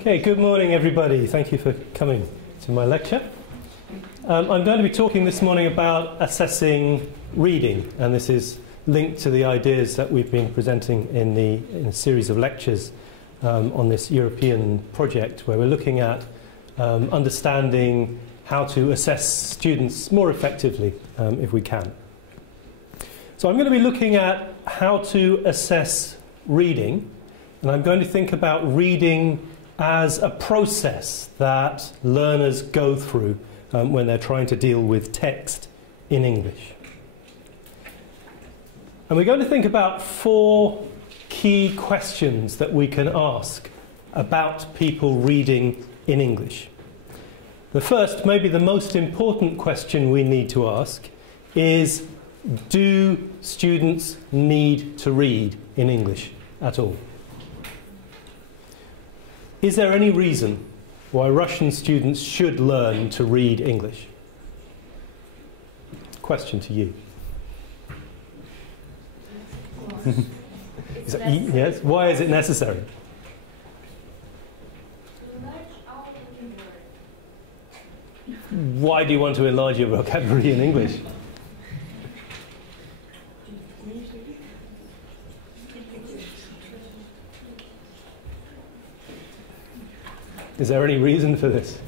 Okay, good morning everybody. Thank you for coming to my lecture. I'm going to be talking this morning about assessing reading, and this is linked to the ideas that we've been presenting in a series of lectures on this European project, where we're looking at understanding how to assess students more effectively if we can. So I'm going to be looking at how to assess reading, and I'm going to think about reading as a process that learners go through when they're trying to deal with text in English. And we're going to think about 4 key questions that we can ask about people reading in English. The first, maybe the most important question we need to ask is, do students need to read in English at all? Is there any reason why Russian students should learn to read English? Question to you. Yes, why is it necessary? Why do you want to enlarge your vocabulary in English? Is there any reason for this?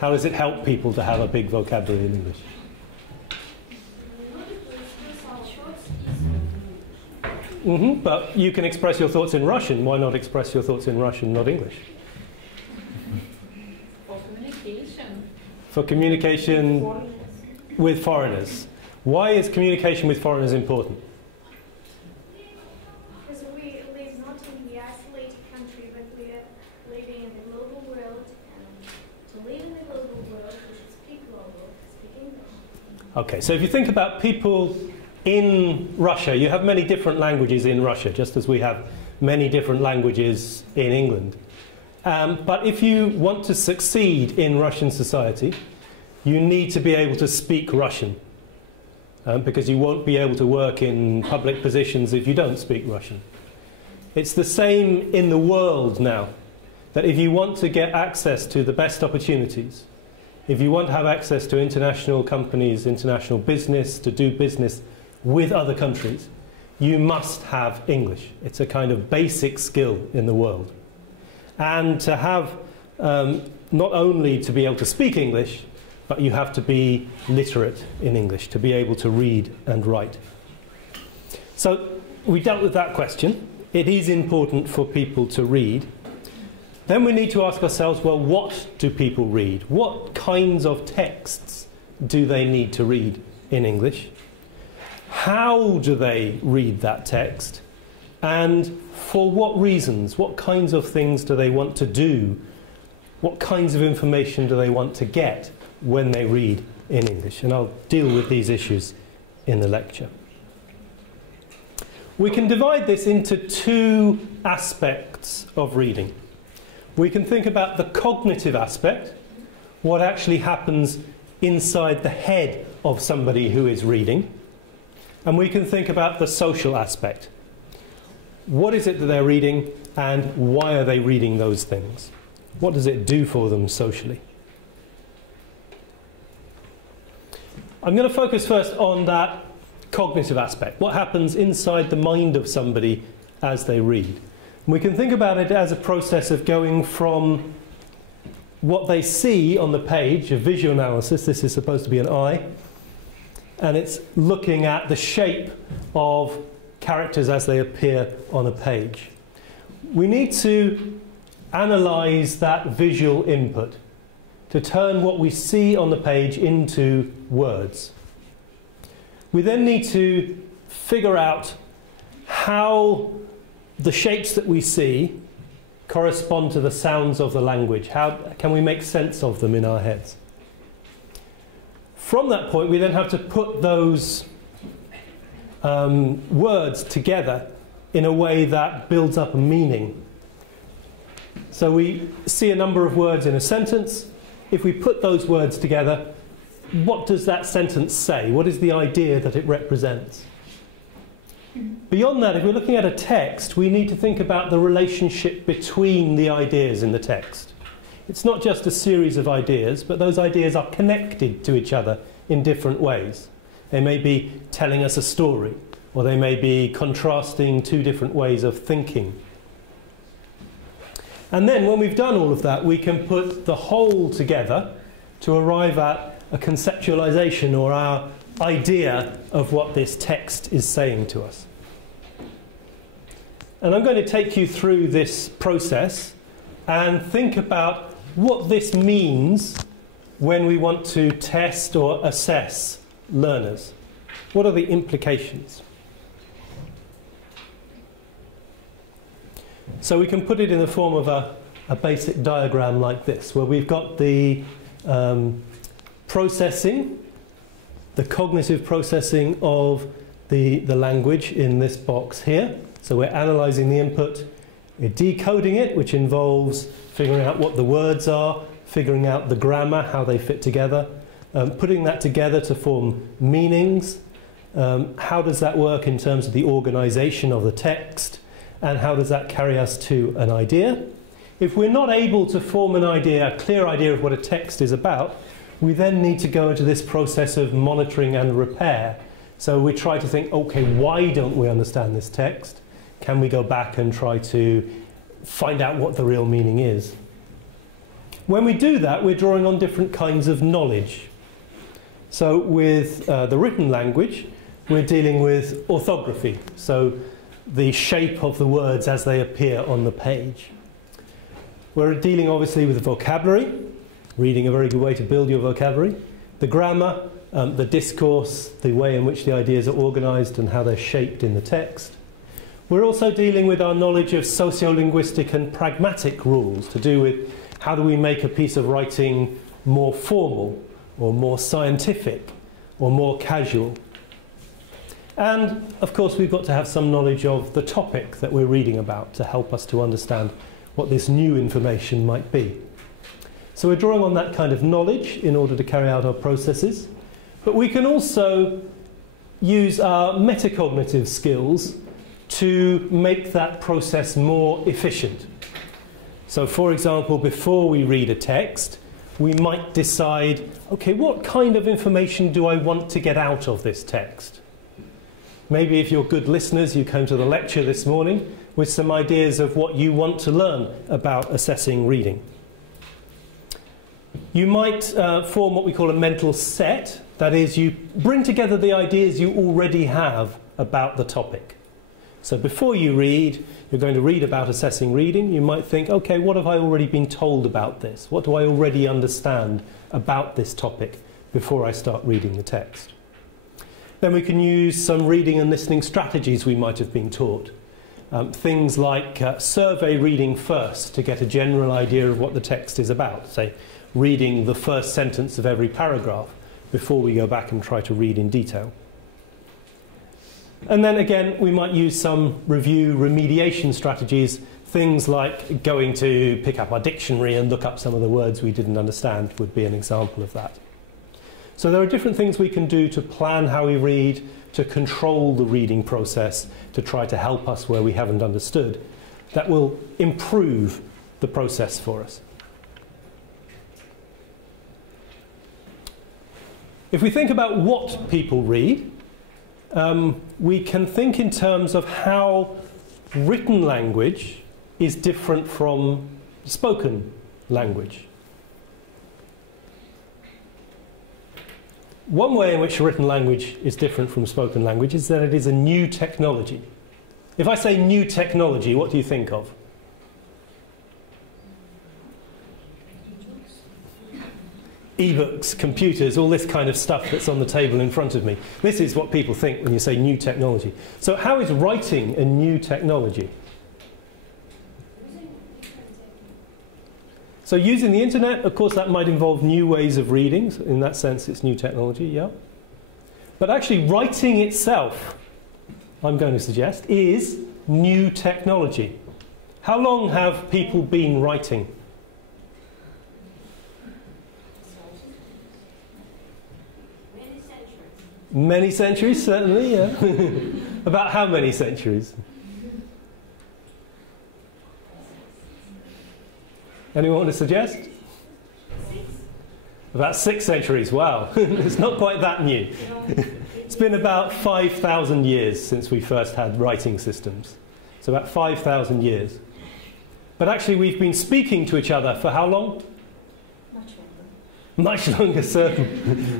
How does it help people to have a big vocabulary in English? But you can express your thoughts in Russian. Why not express your thoughts in Russian, not English? For communication. For communication with foreigners. Why is communication with foreigners important? Because we live not in the isolated country, but we are living in the global world. And to live in the global world, we should speak global, speak English. Okay, so if you think about people in Russia, you have many different languages in Russia, just as we have many different languages in England. But if you want to succeed in Russian society, you need to be able to speak Russian, because you won't be able to work in public positions if you don't speak Russian. It's the same in the world now, that if you want to get access to the best opportunities, if you want to have access to international companies, international business, to do business with other countries, you must have English. It's a kind of basic skill in the world. And to have, not only to be able to speak English, but you have to be literate in English, to be able to read and write. So we dealt with that question. It is important for people to read. Then we need to ask ourselves, well, what do people read? What kinds of texts do they need to read in English? How do they read that text? And for what reasons? What kinds of things do they want to do? What kinds of information do they want to get when they read in English? And I'll deal with these issues in the lecture. We can divide this into 2 aspects of reading. We can think about the cognitive aspect, what actually happens inside the head of somebody who is reading. And we can think about the social aspect. What is it that they're reading, and why are they reading those things? What does it do for them socially? I'm going to focus first on that cognitive aspect. What happens inside the mind of somebody as they read? And we can think about it as a process of going from what they see on the page, a visual analysis. This is supposed to be an eye. And it's looking at the shape of characters as they appear on a page. We need to analyze that visual input to turn what we see on the page into words. We then need to figure out how the shapes that we see correspond to the sounds of the language. How can we make sense of them in our heads? From that point, we then have to put those words together in a way that builds up a meaning. So we see a number of words in a sentence. If we put those words together, what does that sentence say? What is the idea that it represents? Beyond that, if we're looking at a text, we need to think about the relationship between the ideas in the text. It's not just a series of ideas, but those ideas are connected to each other in different ways. They may be telling us a story, or they may be contrasting two different ways of thinking. And then when we've done all of that, we can put the whole together to arrive at a conceptualization or our idea of what this text is saying to us. And I'm going to take you through this process and think about what this means when we want to test or assess learners. What are the implications? So we can put it in the form of a basic diagram like this, where we've got the processing, the cognitive processing of the language in this box here. So we're analysing the input, we're decoding it, which involves figuring out what the words are, figuring out the grammar, how they fit together, putting that together to form meanings. How does that work in terms of the organisation of the text, and how does that carry us to an idea? If we're not able to form an idea, a clear idea of what a text is about, we then need to go into this process of monitoring and repair. So we try to think, okay, why don't we understand this text? Can we go back and try to find out what the real meaning is? When we do that, we're drawing on different kinds of knowledge. So with the written language, we're dealing with orthography, so the shape of the words as they appear on the page. We're dealing obviously with the vocabulary, reading a very good way to build your vocabulary, the grammar, the discourse, the way in which the ideas are organised and how they're shaped in the text. We're also dealing with our knowledge of sociolinguistic and pragmatic rules to do with how do we make a piece of writing more formal or more scientific or more casual. And of course we've got to have some knowledge of the topic that we're reading about to help us to understand what this new information might be. So we're drawing on that kind of knowledge in order to carry out our processes, but we can also use our metacognitive skills to make that process more efficient. So for example, before we read a text, we might decide, okay, what kind of information do I want to get out of this text? Maybe if you're good listeners, you came to the lecture this morning with some ideas of what you want to learn about assessing reading. You might form what we call a mental set. That is, you bring together the ideas you already have about the topic. So before you read, you're going to read about assessing reading. You might think, okay, what have I already been told about this? What do I already understand about this topic before I start reading the text? Then we can use some reading and listening strategies we might have been taught. Things like survey reading first to get a general idea of what the text is about. Say, reading the first sentence of every paragraph before we go back and try to read in detail. And then again, we might use some review remediation strategies, things like going to pick up our dictionary and look up some of the words we didn't understand would be an example of that. So there are different things we can do to plan how we read, to control the reading process, to try to help us where we haven't understood, that will improve the process for us. If we think about what people read, we can think in terms of how written language is different from spoken language. One way in which written language is different from spoken language is that it is a new technology. If I say new technology, what do you think of? E-books, computers, all this kind of stuff that's on the table in front of me. This is what people think when you say new technology. So how is writing a new technology? So using the internet, of course, that might involve new ways of reading. So in that sense, it's new technology, yeah. But actually, writing itself, I'm going to suggest, is new technology. How long have people been writing? Many centuries, certainly, yeah. About how many centuries? Anyone want to suggest? About 6 centuries, wow. It's not quite that new. It's been about 5,000 years since we first had writing systems. So about 5,000 years. But actually we've been speaking to each other for how long? Much longer, certainly.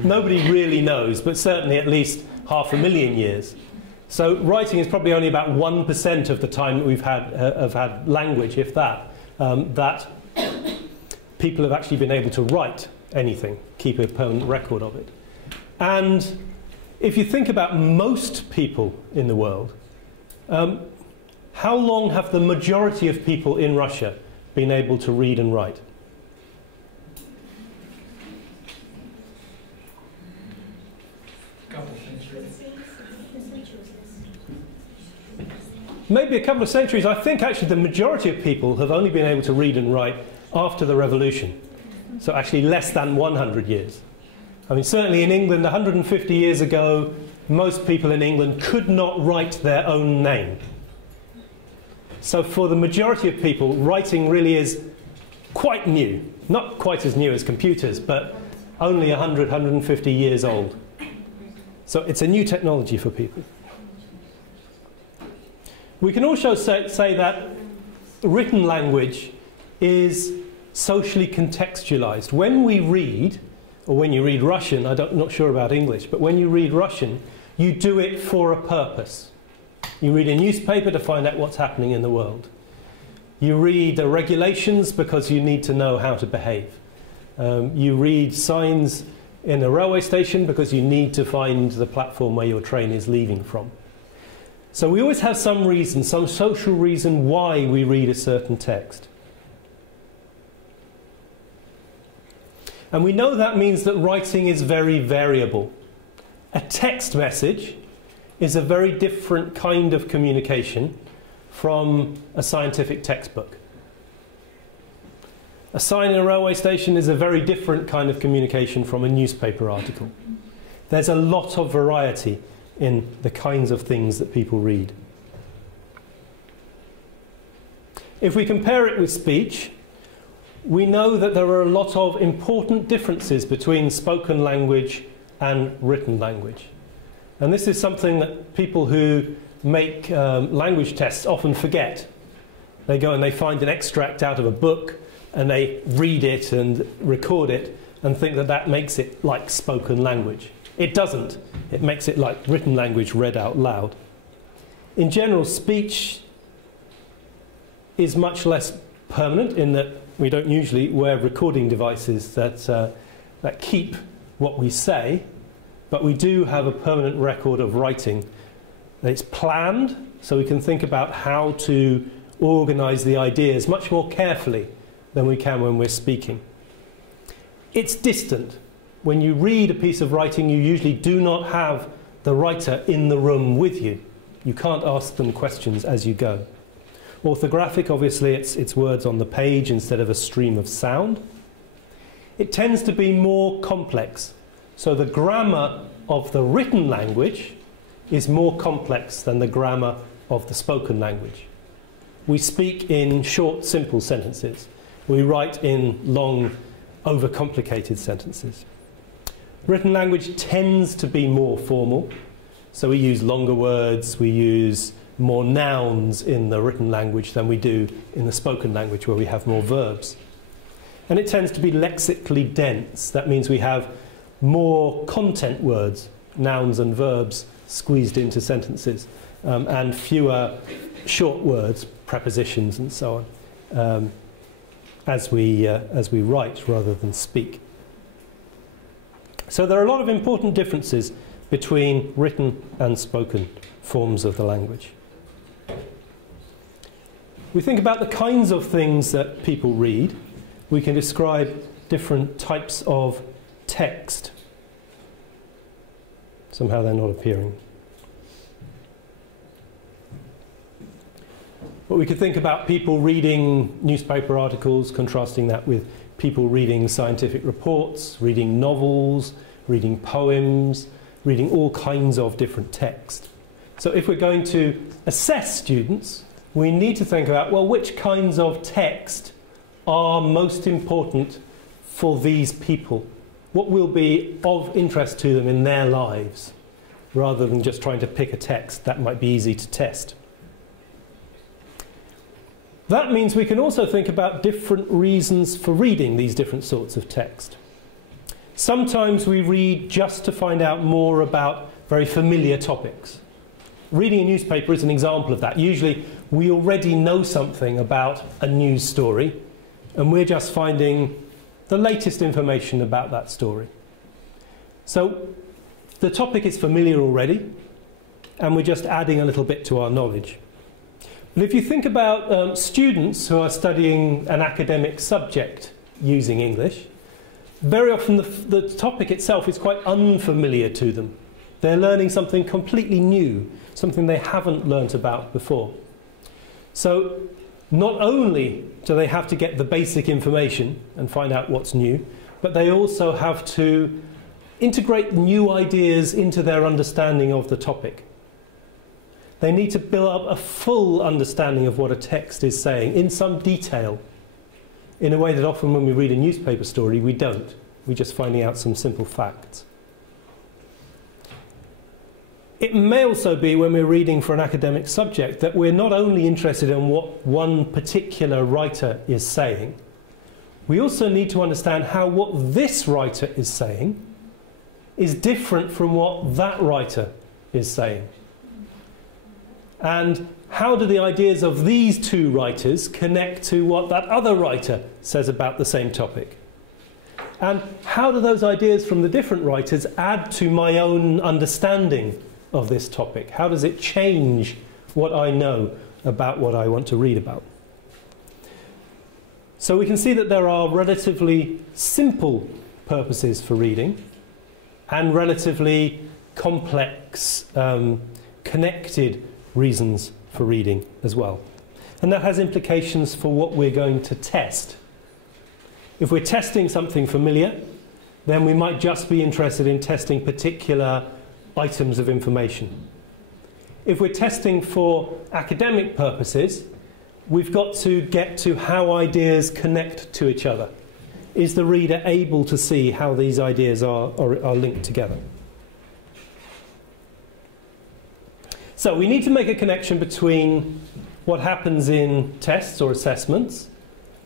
Nobody really knows, but certainly at least 500,000 years. So writing is probably only about 1% of the time that we've had language, if that, that people have actually been able to write anything, keep a permanent record of it. And if you think about most people in the world, how long have the majority of people in Russia been able to read and write? Maybe a couple of centuries. I think actually the majority of people have only been able to read and write after the revolution. So actually less than 100 years. I mean, certainly in England 150 years ago, most people in England could not write their own name. So for the majority of people, writing really is quite new. Not quite as new as computers, but only 100, 150 years old. So it's a new technology for people. We can also say that written language is socially contextualized. When we read, or when you read Russian, I'm not sure about English, but when you read Russian, you do it for a purpose. You read a newspaper to find out what's happening in the world. You read the regulations because you need to know how to behave. You read signs in a railway station because you need to find the platform where your train is leaving from. So we always have some reason, some social reason why we read a certain text. And we know that means that writing is very variable. A text message is a very different kind of communication from a scientific textbook. A sign in a railway station is a very different kind of communication from a newspaper article. There's a lot of variety in the kinds of things that people read. If we compare it with speech, we know that there are a lot of important differences between spoken language and written language. And this is something that people who make language tests often forget. They go and they find an extract out of a book and they read it and record it and think that that makes it like spoken language. It doesn't. It makes it like written language read out loud. In general, speech is much less permanent in that we don't usually wear recording devices that keep what we say, but we do have a permanent record of writing. It's planned, so we can think about how to organize the ideas much more carefully than we can when we're speaking. It's distant. When you read a piece of writing, you usually do not have the writer in the room with you. You can't ask them questions as you go. Orthographic, obviously, it's words on the page instead of a stream of sound. It tends to be more complex. So the grammar of the written language is more complex than the grammar of the spoken language. We speak in short, simple sentences. We write in long, overcomplicated sentences. Written language tends to be more formal, so we use longer words, we use more nouns in the written language than we do in the spoken language where we have more verbs. And it tends to be lexically dense. That means we have more content words, nouns and verbs, squeezed into sentences, and fewer short words, prepositions and so on, as we write rather than speak. So there are a lot of important differences between written and spoken forms of the language. We think about the kinds of things that people read. We can describe different types of text. Somehow they're not appearing. But we could think about people reading newspaper articles, contrasting that with people reading scientific reports, reading novels, reading poems, reading all kinds of different text. So if we're going to assess students, we need to think about, well, which kinds of text are most important for these people? What will be of interest to them in their lives, rather than just trying to pick a text that might be easy to test. That means we can also think about different reasons for reading these different sorts of text. Sometimes we read just to find out more about very familiar topics. Reading a newspaper is an example of that. Usually we already know something about a news story, and we're just finding the latest information about that story. So the topic is familiar already, and we're just adding a little bit to our knowledge. But if you think about students who are studying an academic subject using English, very often the topic itself is quite unfamiliar to them. They're learning something completely new, something they haven't learnt about before. So not only do they have to get the basic information and find out what's new, but they also have to integrate new ideas into their understanding of the topic. They need to build up a full understanding of what a text is saying in some detail, in a way that often when we read a newspaper story we don't. We're just finding out some simple facts. It may also be, when we're reading for an academic subject, that we're not only interested in what one particular writer is saying, we also need to understand how what this writer is saying is different from what that writer is saying. And how do the ideas of these two writers connect to what that other writer says about the same topic? And how do those ideas from the different writers add to my own understanding of this topic? How does it change what I know about what I want to read about? So we can see that there are relatively simple purposes for reading and relatively complex, connected reasons for reading as well. And that has implications for what we're going to test. If we're testing something familiar, then we might just be interested in testing particular items of information. If we're testing for academic purposes, we've got to get to how ideas connect to each other. Is the reader able to see how these ideas are linked together? So we need to make a connection between what happens in tests or assessments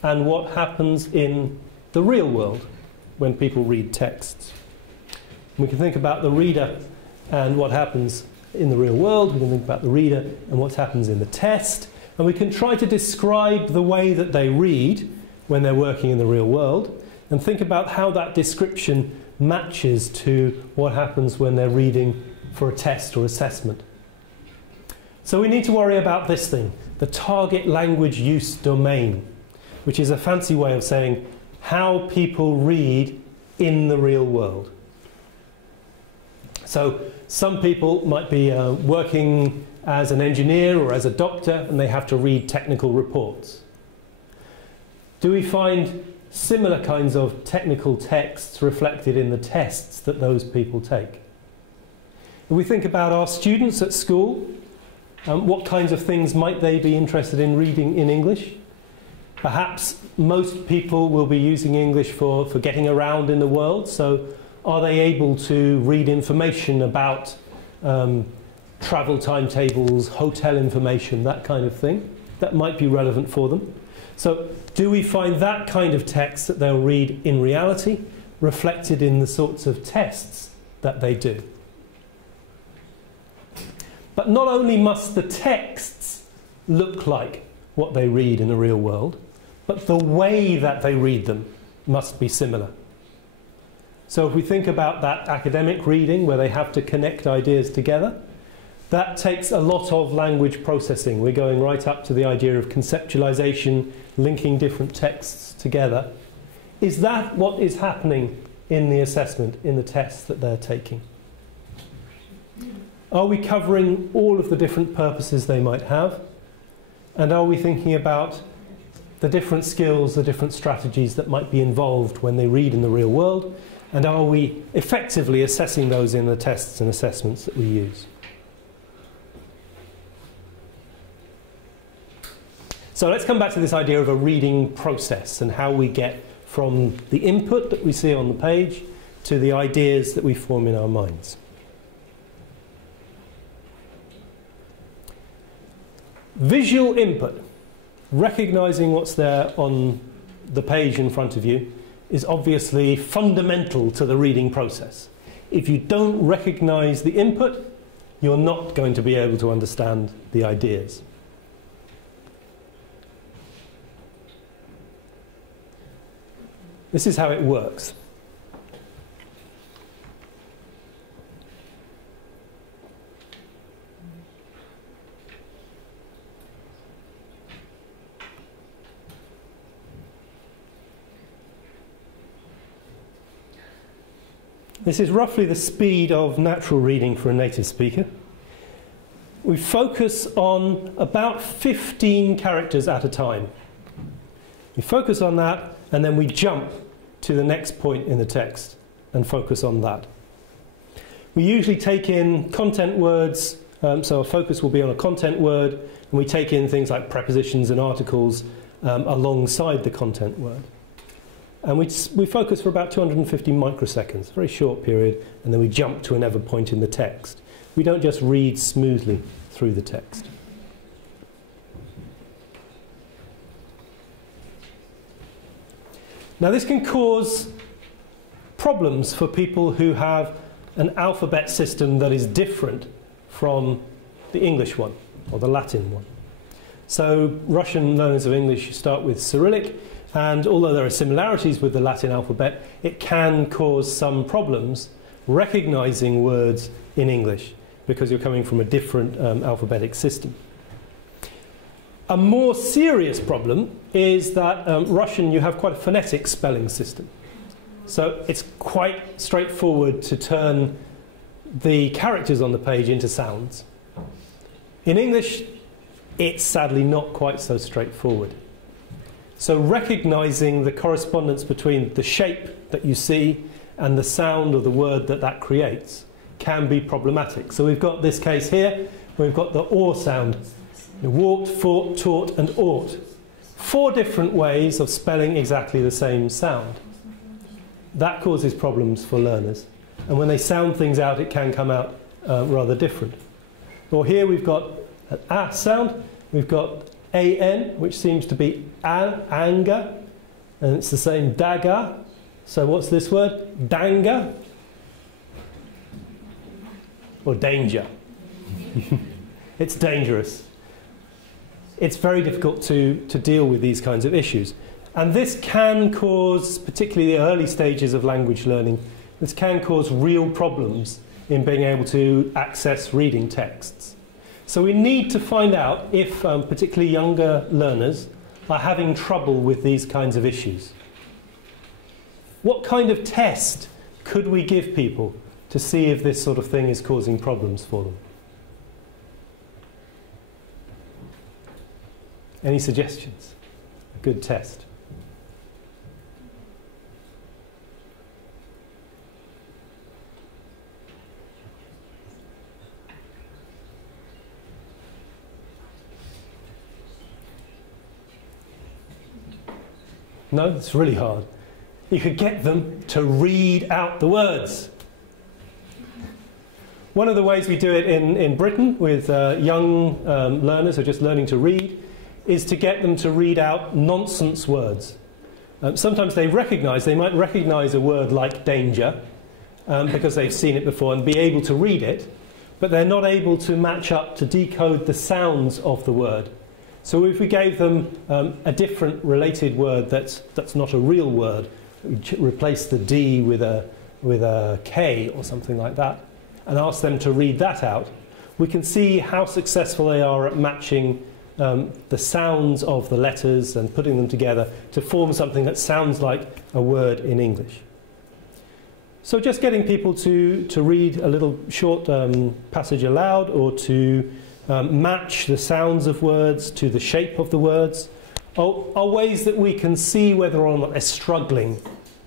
and what happens in the real world when people read texts. We can think about the reader and what happens in the real world. We can think about the reader and what happens in the test. And we can try to describe the way that they read when they're working in the real world, and think about how that description matches to what happens when they're reading for a test or assessment. So we need to worry about this thing, the target language use domain, which is a fancy way of saying how people read in the real world. So some people might be working as an engineer or as a doctor, and they have to read technical reports. Do we find similar kinds of technical texts reflected in the tests that those people take? If we think about our students at school, what kinds of things might they be interested in reading in English? Perhaps most people will be using English for getting around in the world, so are they able to read information about travel timetables, hotel information, that kind of thing? That might be relevant for them. So do we find that kind of text that they'll read in reality reflected in the sorts of tests that they do? But not only must the texts look like what they read in the real world, but the way that they read them must be similar. So if we think about that academic reading where they have to connect ideas together, that takes a lot of language processing. We're going right up to the idea of conceptualization, linking different texts together. Is that what is happening in the assessment, in the tests that they're taking? Are we covering all of the different purposes they might have? And are we thinking about the different skills, the different strategies that might be involved when they read in the real world? And are we effectively assessing those in the tests and assessments that we use? So let's come back to this idea of a reading process and how we get from the input that we see on the page to the ideas that we form in our minds. Visual input, recognizing what's there on the page in front of you, is obviously fundamental to the reading process. If you don't recognize the input, you're not going to be able to understand the ideas. This is how it works. This is roughly the speed of natural reading for a native speaker. We focus on about 15 characters at a time. We focus on that, and then we jump to the next point in the text and focus on that. We usually take in content words, so our focus will be on a content word, and we take in things like prepositions and articles alongside the content word. And we focus for about 250 microseconds, a very short period, and then we jump to another point in the text. We don't just read smoothly through the text. Now this can cause problems for people who have an alphabet system that is different from the English one, or the Latin one. So Russian learners of English start with Cyrillic, and although there are similarities with the Latin alphabet, it can cause some problems recognizing words in English because you're coming from a different alphabetic system. A more serious problem is that Russian, you have quite a phonetic spelling system. So it's quite straightforward to turn the characters on the page into sounds. In English, it's sadly not quite so straightforward. So recognizing the correspondence between the shape that you see and the sound or the word that that creates can be problematic. So we've got this case here, where we've got the or sound. Walked, fought, taught, and ought. 4 different ways of spelling exactly the same sound. That causes problems for learners. And when they sound things out, it can come out rather different. Or here we've got an a sound. We've got an, which seems to be anger, and it's the same dagger. So what's this word? Danga, or danger. It's dangerous. It's very difficult to deal with these kinds of issues. And this can cause, particularly the early stages of language learning, this can cause real problems in being able to access reading texts. So we need to find out if particularly younger learners are having trouble with these kinds of issues. What kind of test could we give people to see if this sort of thing is causing problems for them? Any suggestions? A good test. No, it's really hard. You could get them to read out the words. One of the ways we do it in Britain with young learners who are just learning to read is to get them to read out nonsense words. Sometimes they might recognize a word like danger because they've seen it before and be able to read it, but they're not able to match up to decode the sounds of the word. So if we gave them a different related word that's not a real word, replace the D with a K or something like that, and ask them to read that out, we can see how successful they are at matching the sounds of the letters and putting them together to form something that sounds like a word in English. So just getting people to read a little short passage aloud, or to match the sounds of words to the shape of the words, are ways that we can see whether or not they're struggling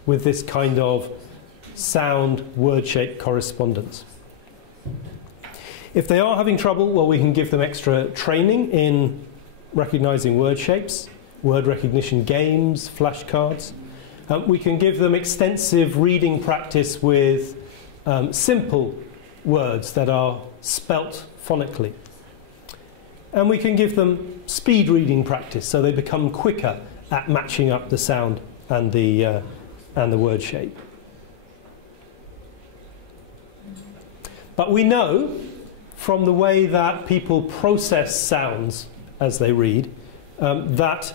with this kind of sound word-shape correspondence. If they are having trouble, well, we can give them extra training in recognizing word shapes, word recognition games, flashcards. We can give them extensive reading practice with simple words that are spelt phonically. And we can give them speed reading practice so they become quicker at matching up the sound and the word shape. But we know from the way that people process sounds as they read that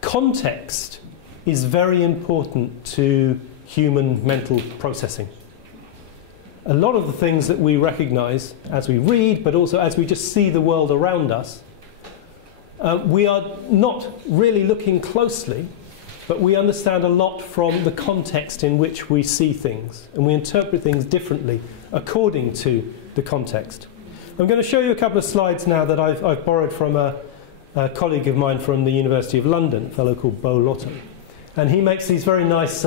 context is very important to human mental processing. A lot of the things that we recognize as we read, but also as we just see the world around us, we are not really looking closely, but we understand a lot from the context in which we see things, and we interpret things differently according to the context. I'm going to show you a couple of slides now that I've borrowed from a colleague of mine from the University of London, a fellow called Bo Lotto. And he makes these very nice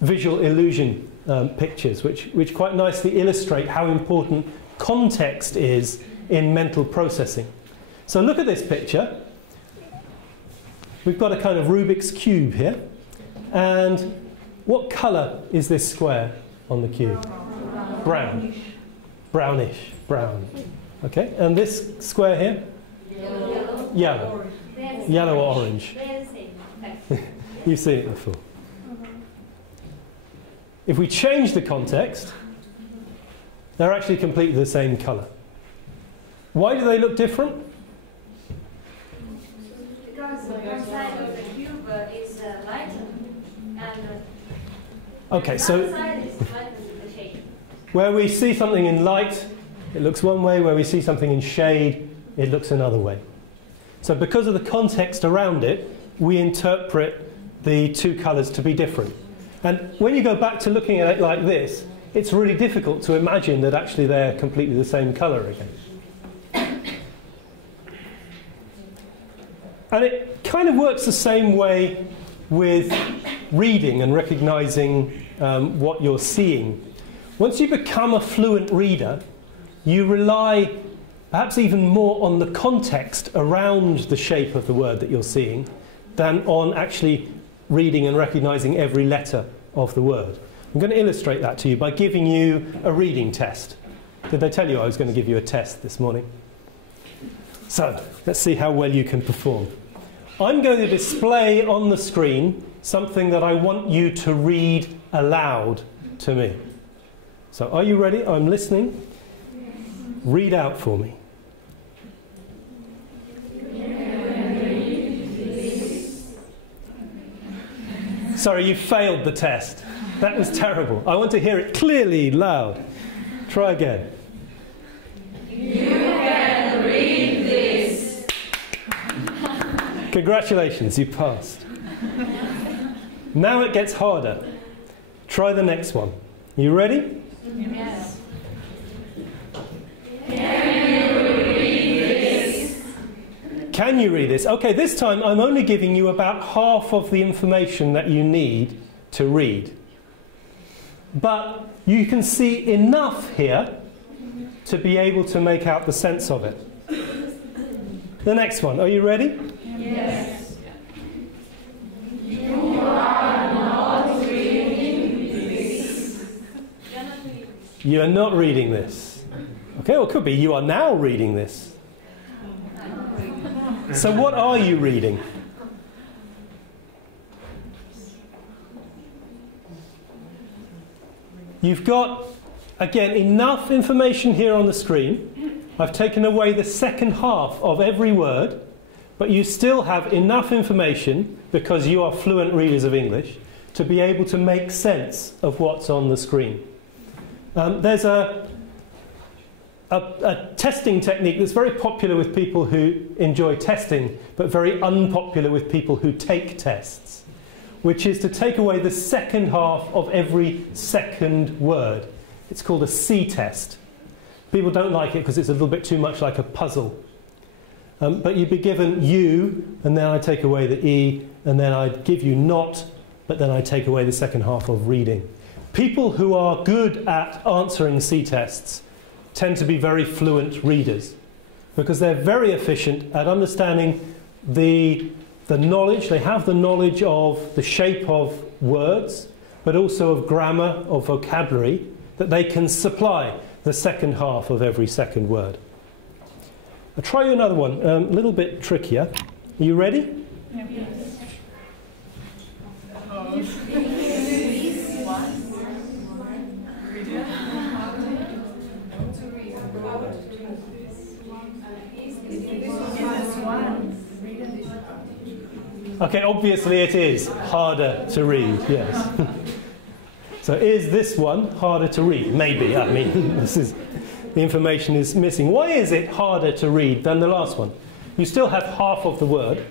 visual illusion pictures, which quite nicely illustrate how important context is in mental processing. So look at this picture. We've got a kind of Rubik's Cube here. And what colour is this square on the cube? Brown. Brownish. Brown. Okay, and this square here? Yellow. Yellow. Yellow or orange? You've seen it before. If we change the context, they're actually completely the same colour. Why do they look different? Because one side of the cube is lighter, and okay, the so other side is lighter with the shade. Where we see something in light, it looks one way. Where we see something in shade, it looks another way. So because of the context around it, we interpret the two colours to be different. And when you go back to looking at it like this, it's really difficult to imagine that actually they're completely the same colour again. And it kind of works the same way with reading and recognising what you're seeing. Once you become a fluent reader, you rely perhaps even more on the context around the shape of the word that you're seeing than on actually reading and recognising every letter of the word. I'm going to illustrate that to you by giving you a reading test. Did I tell you I was going to give you a test this morning? So, let's see how well you can perform. I'm going to display on the screen something that I want you to read aloud to me. So, are you ready? I'm listening. Read out for me. Sorry, you failed the test. That was terrible. I want to hear it clearly, loud. Try again. You can read this. Congratulations, you passed. Now it gets harder. Try the next one. You ready? Yes. Can you read this? Okay, this time I'm only giving you about half of the information that you need to read. But you can see enough here to be able to make out the sense of it. The next one, are you ready? Yes. You are not reading this. You are not reading this. Okay, well, it could be you are now reading this. So what are you reading? You've got, again, enough information here on the screen. I've taken away the second half of every word, but you still have enough information, because you are fluent readers of English, to be able to make sense of what's on the screen. There's a testing technique that's very popular with people who enjoy testing, but very unpopular with people who take tests, which is to take away the second half of every second word. It's called a C-test. People don't like it because it's a little bit too much like a puzzle. But you'd be given you, and then I take away the E, and then I give you not, but then I take away the second half of reading. People who are good at answering C-tests tend to be very fluent readers. because they're very efficient at understanding the knowledge. They have the knowledge of the shape of words, but also of grammar, of vocabulary, that they can supply the second half of every second word. I'll try you another one, a little bit trickier. Are you ready? Yes. Okay, obviously it is harder to read, yes. So is this one harder to read? Maybe, I mean, the information is missing. Why is it harder to read than the last one? You still have half of the word.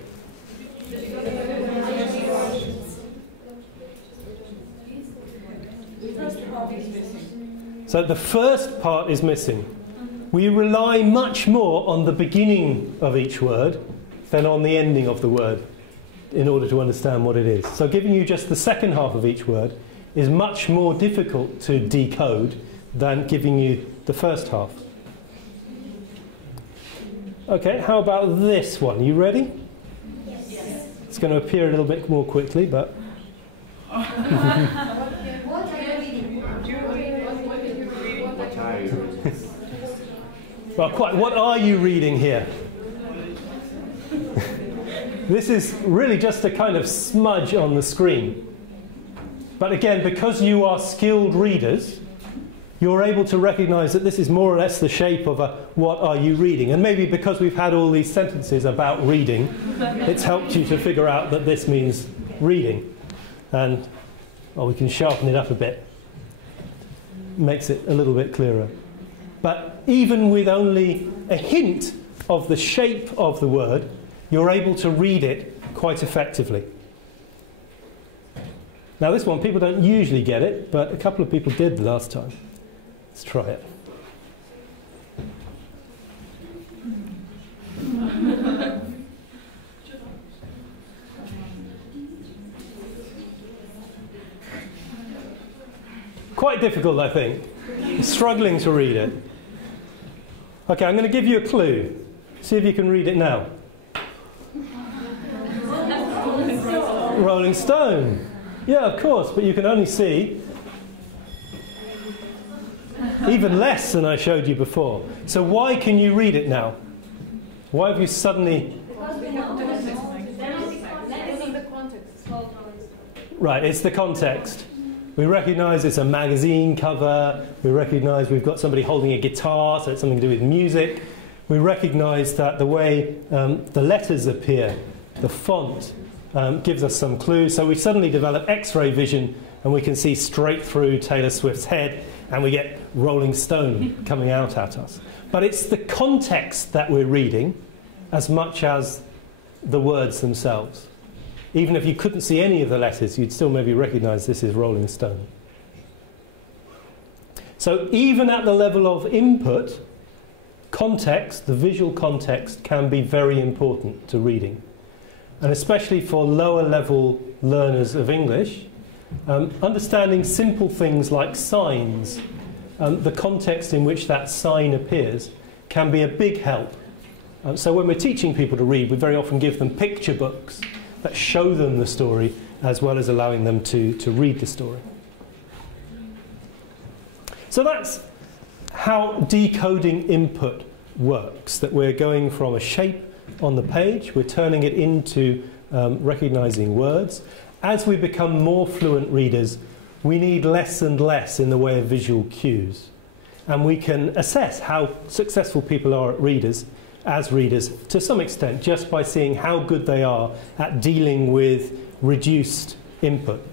So the first part is missing. We rely much more on the beginning of each word than on the ending of the word in order to understand what it is. So giving you just the second half of each word is much more difficult to decode than giving you the first half. Okay, how about this one? You ready? Yes. It's going to appear a little bit more quickly, but... What are you reading? Well, quite. What are you reading here? This is really just a kind of smudge on the screen. But again, because you are skilled readers, you're able to recognize that this is more or less the shape of a what are you reading. And maybe because we've had all these sentences about reading, it's helped you to figure out that this means reading. And well, we can sharpen it up a bit. Makes it a little bit clearer. But even with only a hint of the shape of the word, you're able to read it quite effectively. Now this one, people don't usually get it, but a couple of people did the last time. Let's try it. Quite difficult, I think. Struggling to read it. Okay, I'm going to give you a clue. See if you can read it now. Rolling Stone. Yeah, of course, but you can only see even less than I showed you before. So why can you read it now? Why have you suddenly... Right, it's the context. We recognise it's a magazine cover. We recognise we've got somebody holding a guitar, so it's something to do with music. We recognise that the way the letters appear, the font, gives us some clues. So we suddenly develop X-ray vision and we can see straight through Taylor Swift's head and we get Rolling Stone coming out at us. But it's the context that we're reading as much as the words themselves. Even if you couldn't see any of the letters, you'd still maybe recognise this is Rolling Stone. So even at the level of input, context, the visual context, can be very important to reading. And especially for lower level learners of English, understanding simple things like signs, the context in which that sign appears, can be a big help. So when we're teaching people to read, we very often give them picture books that show them the story as well as allowing them to read the story. So that's how decoding input works, that we're going from a shape on the page, we're turning it into recognizing words. As we become more fluent readers, we need less and less in the way of visual cues. And we can assess how successful people are at readers to some extent just by seeing how good they are at dealing with reduced input.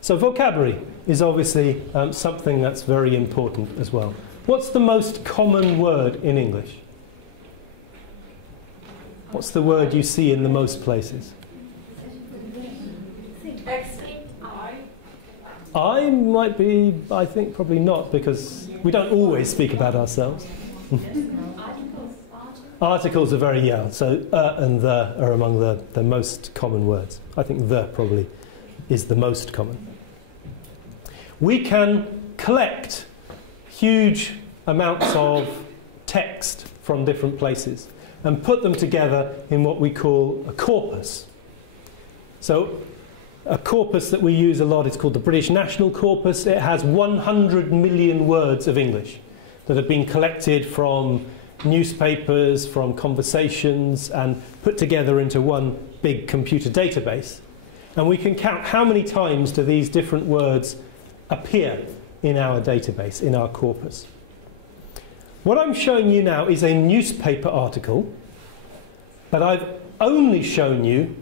So vocabulary is obviously something that's very important as well. What's the most common word in English? What's the word you see in the most places? I might be, I think probably not, because we don't always speak about ourselves. Articles are very, yeah, so and the are among the most common words. I think the probably is the most common. We can collect huge amounts of text from different places and put them together in what we call a corpus. So a corpus that we use a lot is called the British National Corpus. It has 100 million words of English that have been collected from newspapers, from conversations, and put together into one big computer database. And we can count how many times do these different words appear in our database, in our corpus. What I'm showing you now is a newspaper article, but I've only shown you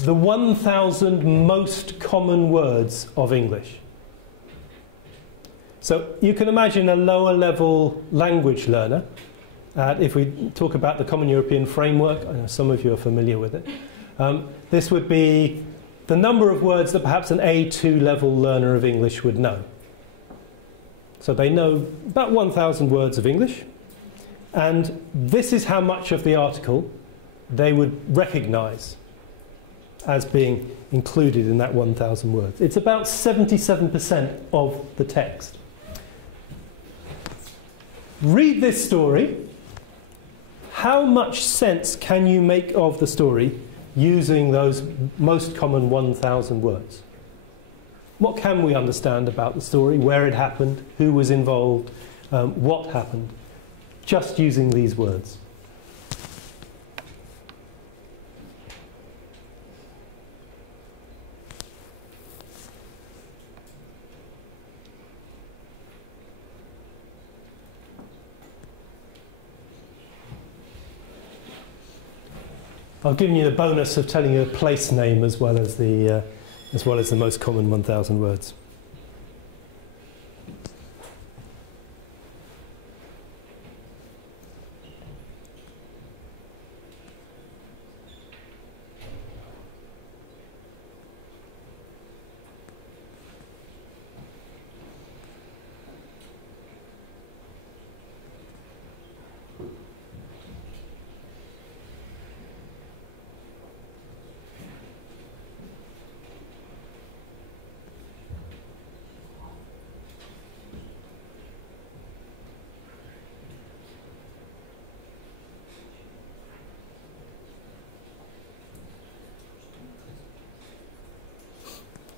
the 1,000 most common words of English. So you can imagine a lower level language learner. If we talk about the Common European Framework, I know some of you are familiar with it. This would be the number of words that perhaps an A2 level learner of English would know. So they know about 1,000 words of English, and this is how much of the article they would recognise as being included in that 1,000 words. It's about 77% of the text. Read this story. How much sense can you make of the story using those most common 1,000 words? What can we understand about the story, where it happened, who was involved, what happened, just using these words? I've given you the bonus of telling you a place name as well as the most common 1,000 words.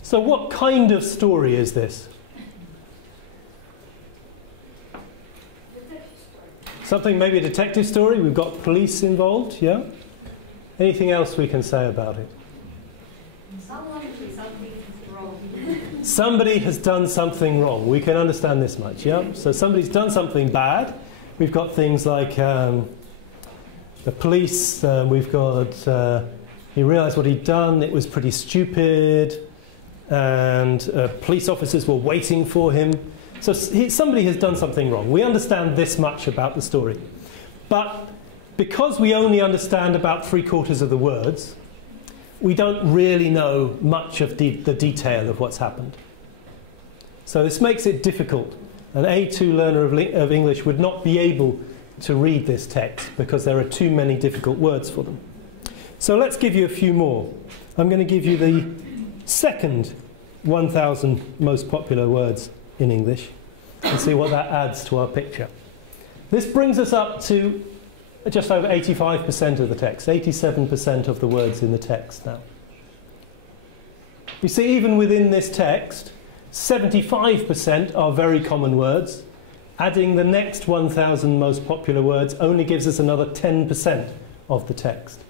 So what kind of story is this? Something, maybe a detective story? We've got police involved, yeah? Anything else we can say about it? Someone did something wrong. Somebody has done something wrong. We can understand this much, yeah? So somebody's done something bad. We've got things like the police. We've got he realised what he'd done. It was pretty stupid. And police officers were waiting for him. So somebody has done something wrong. We understand this much about the story. But because we only understand about 3/4 of the words, we don't really know much of the detail of what's happened. So this makes it difficult. An A2 learner of English would not be able to read this text because there are too many difficult words for them. So let's give you a few more. I'm going to give you the second 1,000 most popular words in English and see what that adds to our picture. This brings us up to just over 85% of the text, 87% of the words in the text now. You see, even within this text, 75% are very common words. Adding the next 1,000 most popular words only gives us another 10% of the text.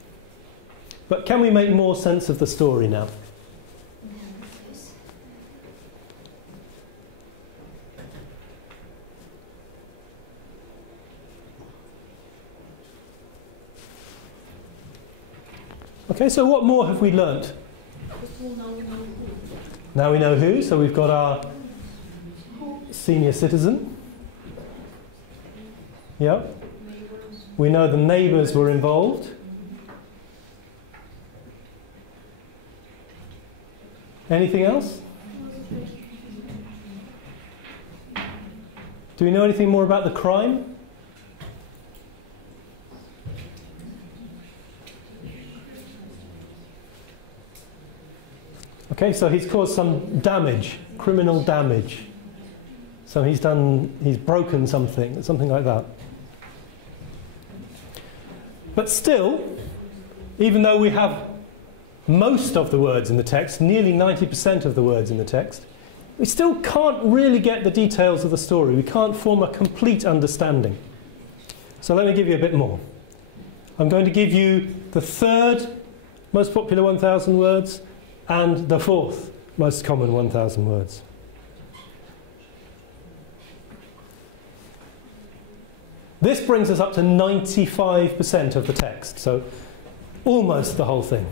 But can we make more sense of the story now? Okay, so what more have we learnt? Now we know who, so we've got our senior citizen. Yeah. We know the neighbours were involved. Anything else? Do we know anything more about the crime? Okay, so he's caused some damage, criminal damage. So he's broken something like that. But still, even though we have most of the words in the text, nearly 90% of the words in the text, we still can't really get the details of the story. We can't form a complete understanding. So let me give you a bit more. I'm going to give you the third most popular 1,000 words and the fourth most common 1,000 words. This brings us up to 95% of the text, so almost the whole thing.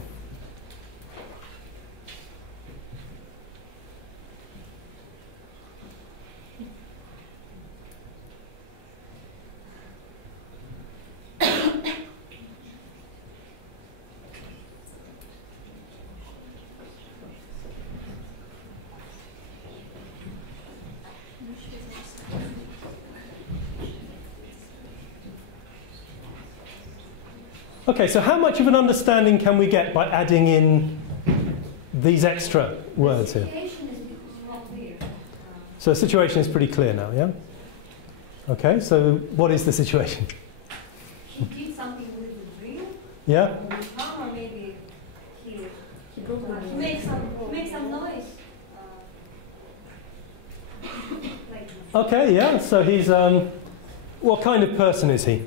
Okay, so how much of an understanding can we get by adding in these extra words here? So the situation is pretty clear now, yeah? Okay, so what is the situation? He did something with the drill. Yeah? Or maybe he makes some noise. Okay, yeah, so he's, what kind of person is he?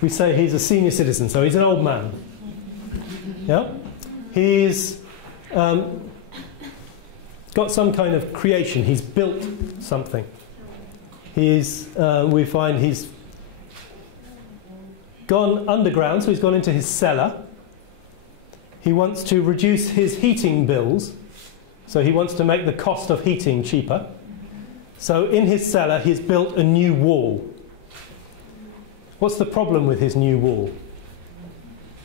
We say he's a senior citizen, so he's an old man. Yeah? He's got some kind of creation. He's built something. We find he's gone underground, so he's gone into his cellar. He wants to reduce his heating bills, so he wants to make the cost of heating cheaper. So in his cellar, he's built a new wall. What's the problem with his new wall?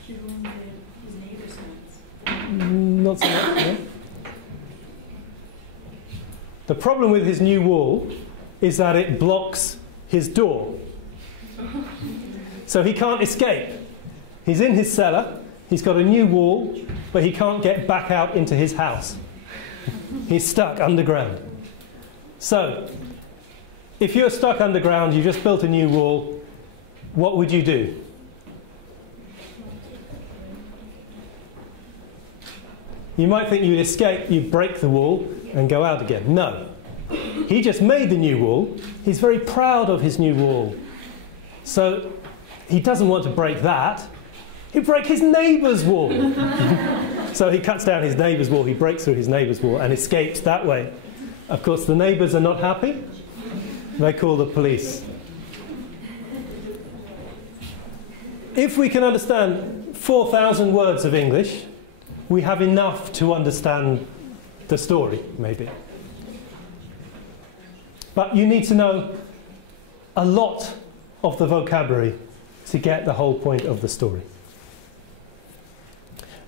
He ruined his neighbor's house. Not so much, no. The problem with his new wall is that it blocks his door. So he can't escape. He's in his cellar, he's got a new wall, but he can't get back out into his house. He's stuck underground. So, if you're stuck underground, you just built a new wall, what would you do? You might think you'd escape, you'd break the wall and go out again. No. He just made the new wall. He's very proud of his new wall. So he doesn't want to break that. He'd break his neighbour's wall. So he cuts down his neighbour's wall, he breaks through his neighbour's wall and escapes that way. Of course, the neighbours are not happy. They call the police. If we can understand 4,000 words of English, we have enough to understand the story, maybe. But you need to know a lot of the vocabulary to get the whole point of the story.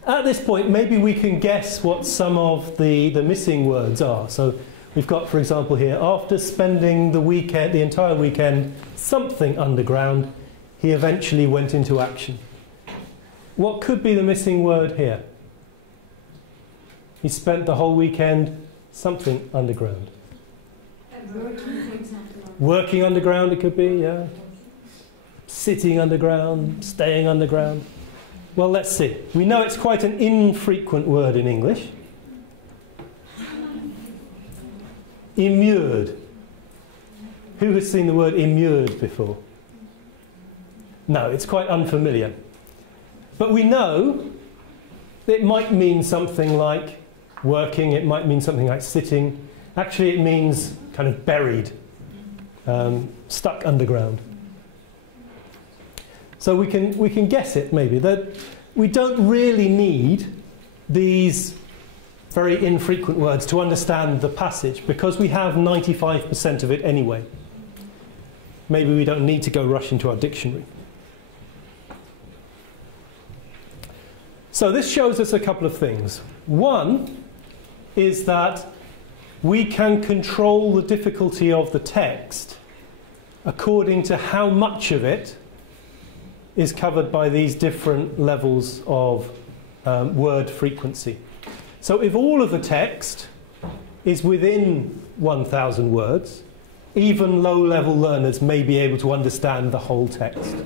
At this point, maybe we can guess what some of the missing words are. So we've got, for example, here, after spending the entire weekend, something underground, he eventually went into action. What could be the missing word here? He spent the whole weekend, something underground. Working underground, it could be, yeah. Sitting underground, staying underground. Well, let's see. We know it's quite an infrequent word in English. Immured. Who has seen the word immured before? No, it's quite unfamiliar. But we know it might mean something like working, it might mean something like sitting. Actually, it means kind of buried, stuck underground. So we can guess it, maybe, that we don't really need these very infrequent words to understand the passage, because we have 95% of it anyway. Maybe we don't need to go rush into our dictionary. So this shows us a couple of things. One is that we can control the difficulty of the text according to how much of it is covered by these different levels of word frequency. So if all of the text is within 1,000 words, even low-level learners may be able to understand the whole text.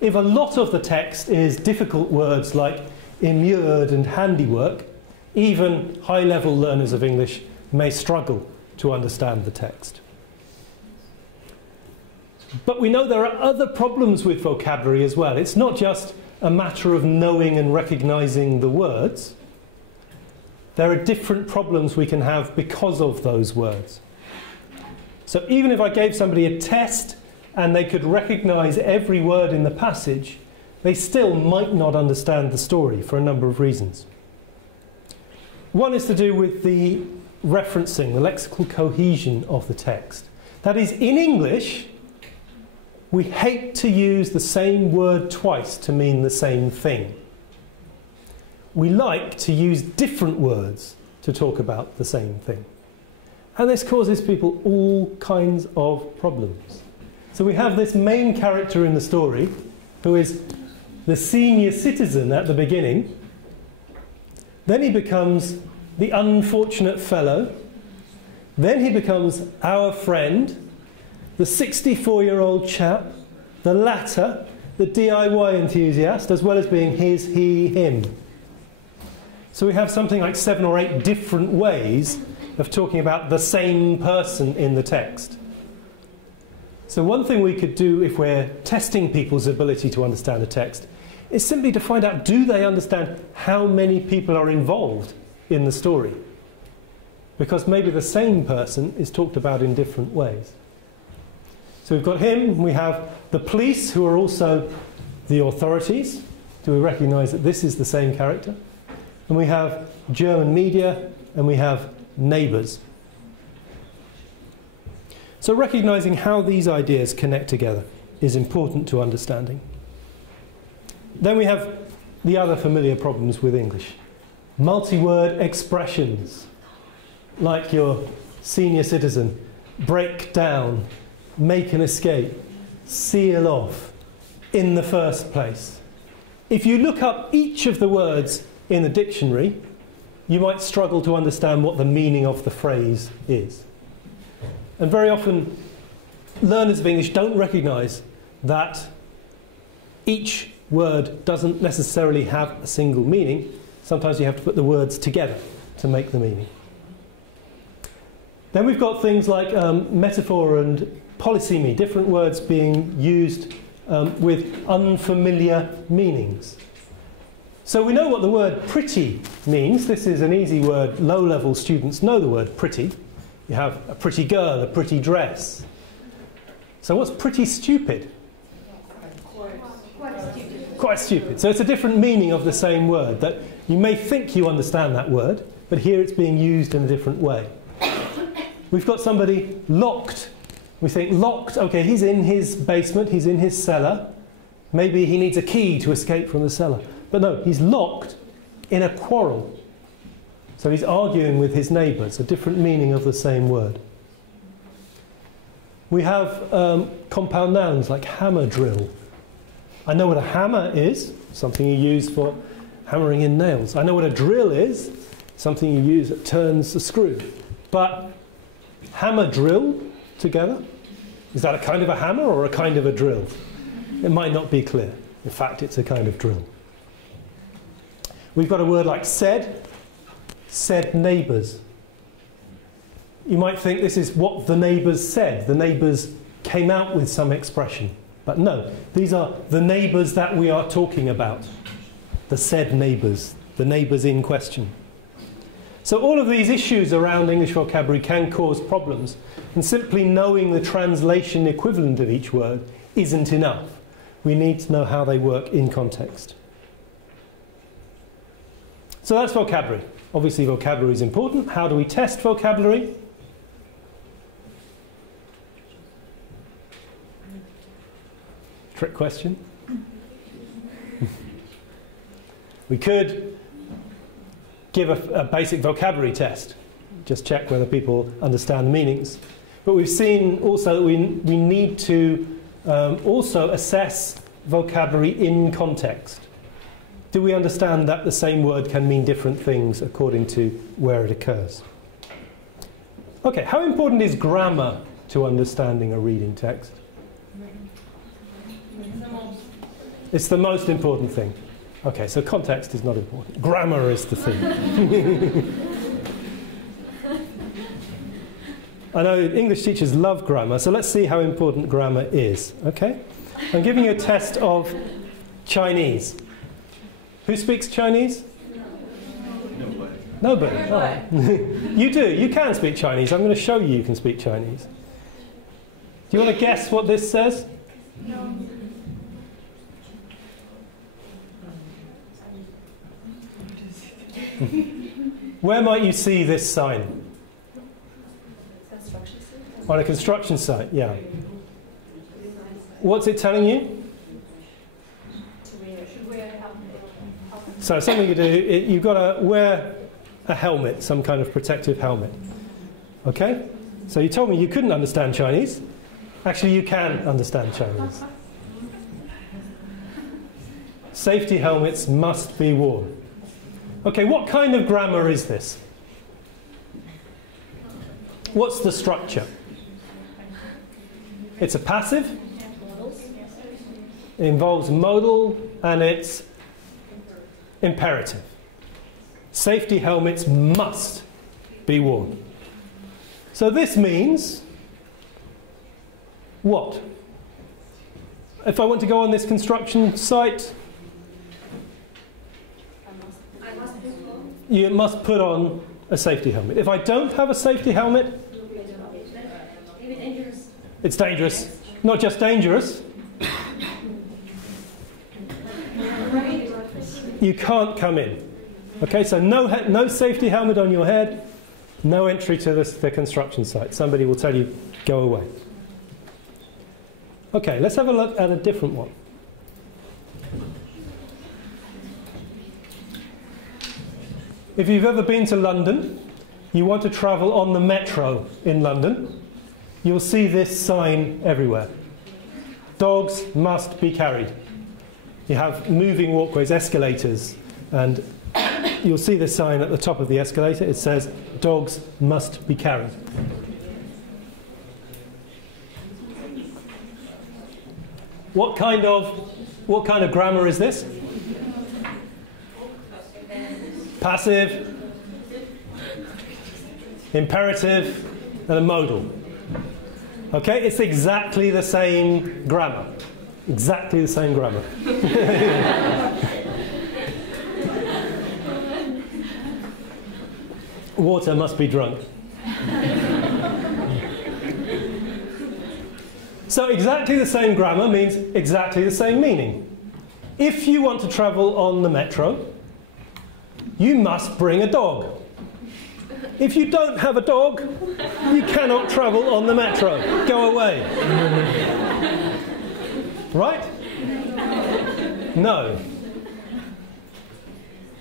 If a lot of the text is difficult words like immured and handiwork, even high-level learners of English may struggle to understand the text. But we know there are other problems with vocabulary as well. It's not just a matter of knowing and recognizing the words. There are different problems we can have because of those words. So even if I gave somebody a test and they could recognize every word in the passage, they still might not understand the story for a number of reasons. One is to do with the referencing, the lexical cohesion of the text. That is, in English, we hate to use the same word twice to mean the same thing. We like to use different words to talk about the same thing. And this causes people all kinds of problems. So we have this main character in the story, who is the senior citizen at the beginning. Then he becomes the unfortunate fellow. Then he becomes our friend, the 64-year-old chap, the latter, the DIY enthusiast, as well as being his, he, him. So we have something like 7 or 8 different ways of talking about the same person in the text. So one thing we could do if we're testing people's ability to understand a text is simply to find out, do they understand how many people are involved in the story? Because maybe the same person is talked about in different ways. So we've got him, we have the police, who are also the authorities. Do we recognise that this is the same character? And we have German media, and we have neighbours. So recognising how these ideas connect together is important to understanding. Then we have the other familiar problems with English. Multi-word expressions, like your senior citizen, break down, make an escape, seal off, in the first place. If you look up each of the words in the dictionary, you might struggle to understand what the meaning of the phrase is. And very often, learners of English don't recognise that each word doesn't necessarily have a single meaning. Sometimes you have to put the words together to make the meaning. Then we've got things like metaphor and polysemy, different words being used with unfamiliar meanings. So we know what the word pretty means. This is an easy word. Low-level students know the word pretty. You have a pretty girl, a pretty dress. So what's pretty stupid? Quite stupid. So it's a different meaning of the same word. That you may think you understand that word, but here it's being used in a different way. We've got somebody locked. We think locked, okay, he's in his basement, he's in his cellar. Maybe he needs a key to escape from the cellar. But no, he's locked in a quarrel. So he's arguing with his neighbours, a different meaning of the same word. We have compound nouns like hammer drill. I know what a hammer is, something you use for hammering in nails. I know what a drill is, something you use that turns a screw. But hammer drill together, is that a kind of a hammer or a kind of a drill? It might not be clear. In fact, it's a kind of drill. We've got a word like said neighbours. You might think this is what the neighbours said. The neighbours came out with some expression. But no, these are the neighbours that we are talking about. The said neighbours, the neighbours in question. So all of these issues around English vocabulary can cause problems, and simply knowing the translation equivalent of each word isn't enough. We need to know how they work in context. So that's vocabulary. Obviously vocabulary is important. How do we test vocabulary? Trick question. We could give a basic vocabulary test. Just check whether people understand the meanings. But we've seen also that we need to also assess vocabulary in context. Do we understand that the same word can mean different things according to where it occurs? Okay, how important is grammar to understanding a reading text? It's the most important thing. Okay, so context is not important. Grammar is the thing. I know English teachers love grammar, so let's see how important grammar is. Okay? I'm giving you a test of Chinese. Who speaks Chinese? Nobody. Oh. You do. You can speak Chinese. I'm going to show you can speak Chinese. Do you want to guess what this says? No. Where might you see this sign? On a construction site, yeah. What's it telling you? So something you do, you've got to wear a helmet, some kind of protective helmet. Okay? So you told me you couldn't understand Chinese. Actually, you can understand Chinese. Safety helmets must be worn. Okay, what kind of grammar is this? What's the structure? It's a passive. It involves modal and it's imperative. Safety helmets must be worn. So this means what? If I want to go on this construction site, you must put on a safety helmet. If I don't have a safety helmet, it's dangerous. Not just dangerous. You can't come in. Okay, so no safety helmet on your head, no entry to the construction site. Somebody will tell you, go away. Okay, let's have a look at a different one. If you've ever been to London, you want to travel on the metro in London, you'll see this sign everywhere. Dogs must be carried. You have moving walkways, escalators, and you'll see this sign at the top of the escalator. It says, dogs must be carried. What kind of grammar is this? Passive, imperative, and a modal. Okay, it's exactly the same grammar. Exactly the same grammar. Water must be drunk. So exactly the same grammar means exactly the same meaning. If you want to travel on the metro, you must bring a dog. If you don't have a dog, you cannot travel on the metro. Go away. Right? No.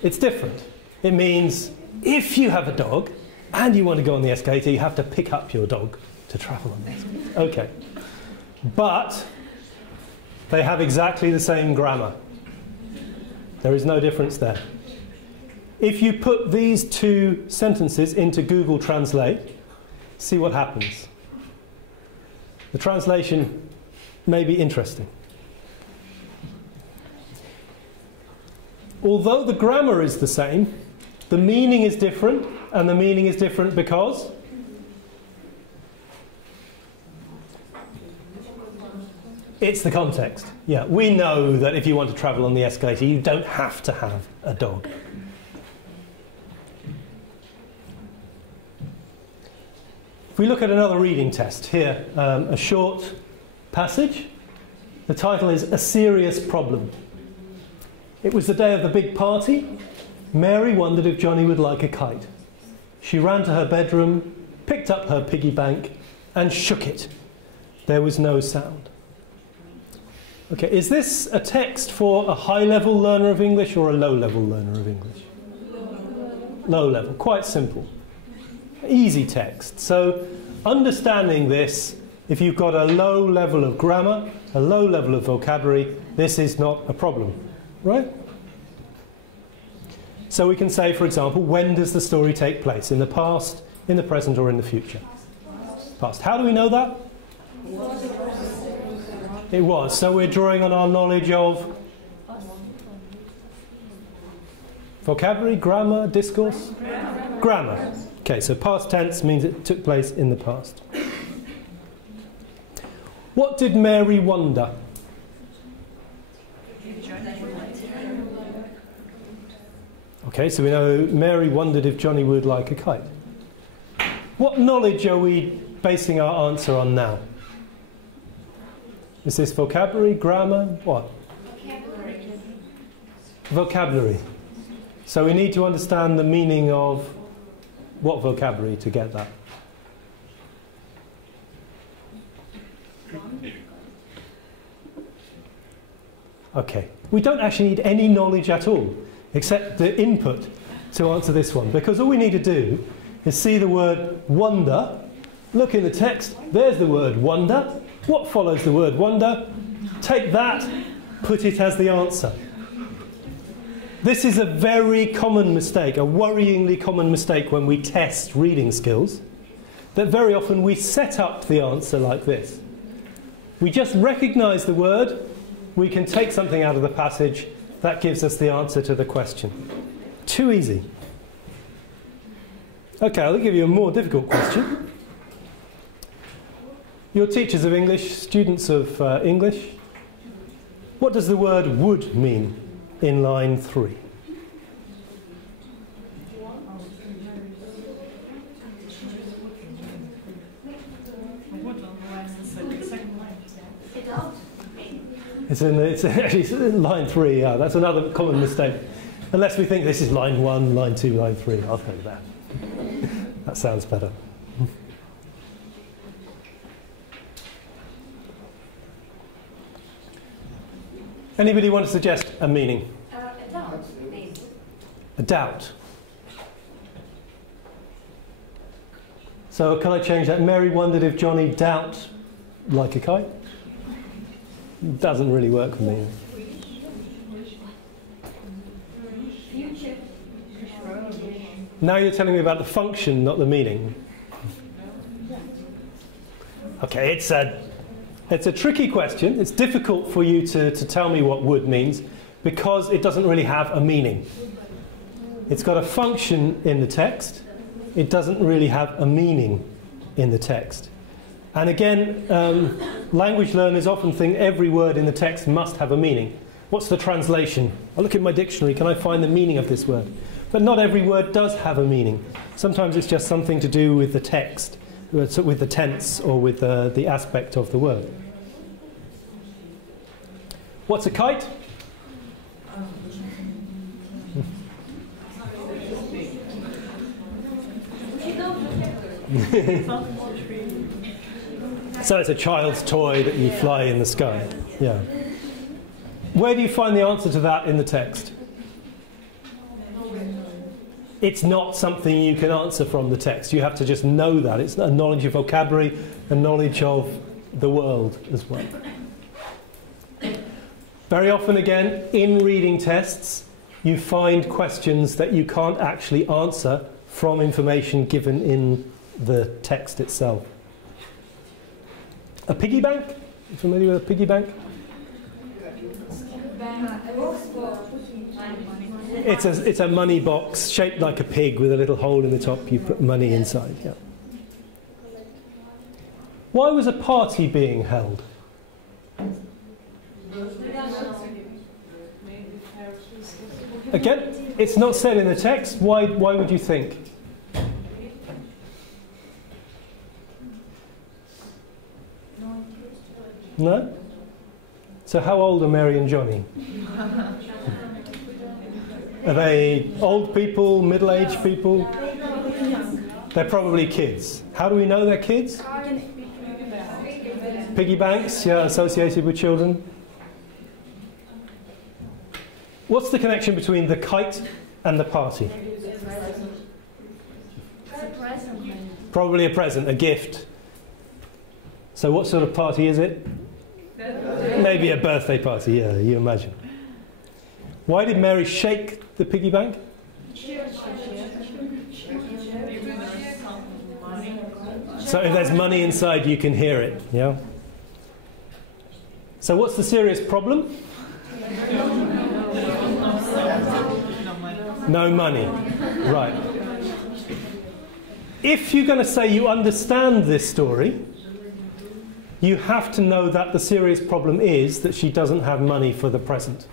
It's different. It means if you have a dog and you want to go on the escalator, you have to pick up your dog to travel on the escalator. Okay. But they have exactly the same grammar. There is no difference there. If you put these two sentences into Google Translate, see what happens. The translation may be interesting. Although the grammar is the same, the meaning is different, and the meaning is different because it's the context. Yeah, we know that if you want to travel on the escalator, you don't have to have a dog. If we look at another reading test, here, a short passage. The title is A Serious Problem. It was the day of the big party. Mary wondered if Johnny would like a kite. She ran to her bedroom, picked up her piggy bank, and shook it. There was no sound. Okay, is this a text for a high-level learner of English or a low-level learner of English? Low level, quite simple. Easy text. So understanding this, if you've got a low level of grammar, a low level of vocabulary, this is not a problem, right? So we can say, for example, when does the story take place? In the past, in the present, or in the future? Past. How do we know that? It was. So we're drawing on our knowledge of vocabulary, grammar, discourse? Grammar. Okay, so past tense means it took place in the past. What did Mary wonder? Okay, so we know Mary wondered if Johnny would like a kite. What knowledge are we basing our answer on now? Is this vocabulary, grammar, what? Vocabulary. Vocabulary. So we need to understand the meaning of what vocabulary to get that? Okay, we don't actually need any knowledge at all, except the input to answer this one, because all we need to do is see the word wonder, look in the text, there's the word wonder. What follows the word wonder? Take that, put it as the answer. This is a very common mistake, a worryingly common mistake when we test reading skills, that very often we set up the answer like this. We just recognise the word, we can take something out of the passage, that gives us the answer to the question. Too easy. Okay, I'll give you a more difficult question. You're teachers of English, students of English. What does the word would mean in line 3? It's actually in line 3, yeah, that's another common mistake. Unless we think this is line 1, line 2, line 3. I'll go with that. That sounds better. Anybody want to suggest a meaning? A doubt, maybe. A doubt. So can I change that? Mary wondered if Johnny doubt like a kite. Doesn't really work for me. Now you're telling me about the function, not the meaning. Okay, it's a tricky question. It's difficult for you to tell me what would means because it doesn't really have a meaning. It's got a function in the text. It doesn't really have a meaning in the text. And again, language learners often think every word in the text must have a meaning. What's the translation? I look in my dictionary, can I find the meaning of this word? But not every word does have a meaning. Sometimes it's just something to do with the text, with the tense or with the aspect of the word. What's a kite? So it's a child's toy that you fly in the sky. Yeah. Where do you find the answer to that in the text? It's not something you can answer from the text. You have to just know that. It's a knowledge of vocabulary, a knowledge of the world as well. Very often, again, in reading tests, you find questions that you can't actually answer from information given in the text itself. A piggy bank? You familiar with a piggy bank? It's a money box shaped like a pig with a little hole in the top. You put money inside. Yeah. Why was a party being held? Again, it's not said in the text. Why would you think? No? So how old are Mary and Johnny? Are they old people, middle-aged people? They're probably kids. How do we know they're kids? Piggy banks, yeah, associated with children. What's the connection between the kite and the party? Probably a present, a gift. So what sort of party is it? Maybe a birthday party, yeah, you imagine. Why did Mary shake the piggy bank? So if there's money inside, you can hear it. Yeah. So what's the serious problem? No money. Right. If you're going to say you understand this story, you have to know that the serious problem is that she doesn't have money for the present.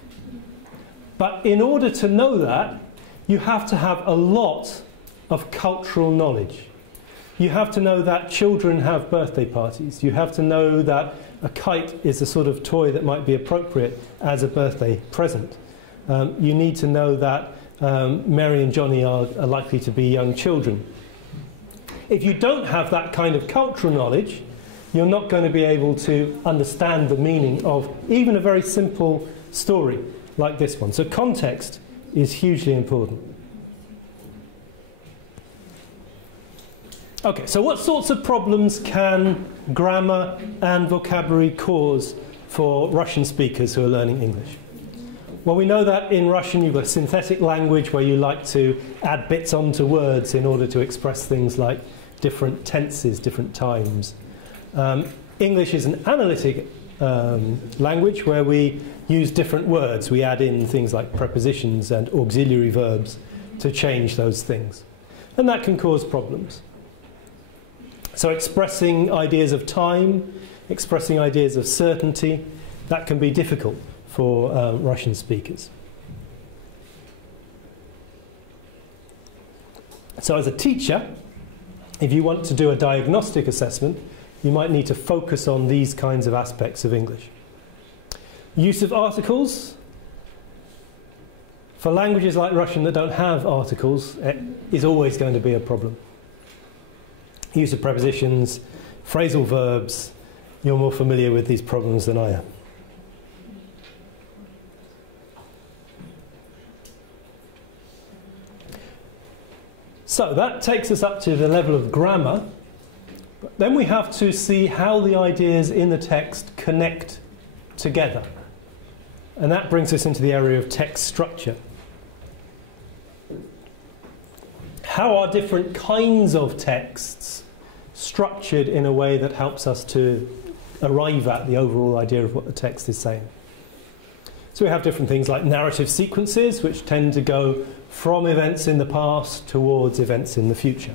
But in order to know that, you have to have a lot of cultural knowledge. You have to know that children have birthday parties. You have to know that a kite is a sort of toy that might be appropriate as a birthday present. You need to know that Mary and Johnny are likely to be young children. If you don't have that kind of cultural knowledge, you're not going to be able to understand the meaning of even a very simple story like this one. So context is hugely important. Okay, so what sorts of problems can grammar and vocabulary cause for Russian speakers who are learning English? Well, we know that in Russian you've got a synthetic language where you like to add bits onto words in order to express things like different tenses, different times. English is an analytic language where we use different words. We add in things like prepositions and auxiliary verbs to change those things. And that can cause problems. So expressing ideas of time, expressing ideas of certainty, that can be difficult for Russian speakers. So as a teacher, if you want to do a diagnostic assessment, you might need to focus on these kinds of aspects of English. Use of articles. For languages like Russian that don't have articles, it is always going to be a problem. Use of prepositions, phrasal verbs. You're more familiar with these problems than I am. So that takes us up to the level of grammar. But then we have to see how the ideas in the text connect together. And that brings us into the area of text structure. How are different kinds of texts structured in a way that helps us to arrive at the overall idea of what the text is saying? So we have different things like narrative sequences, which tend to go from events in the past towards events in the future.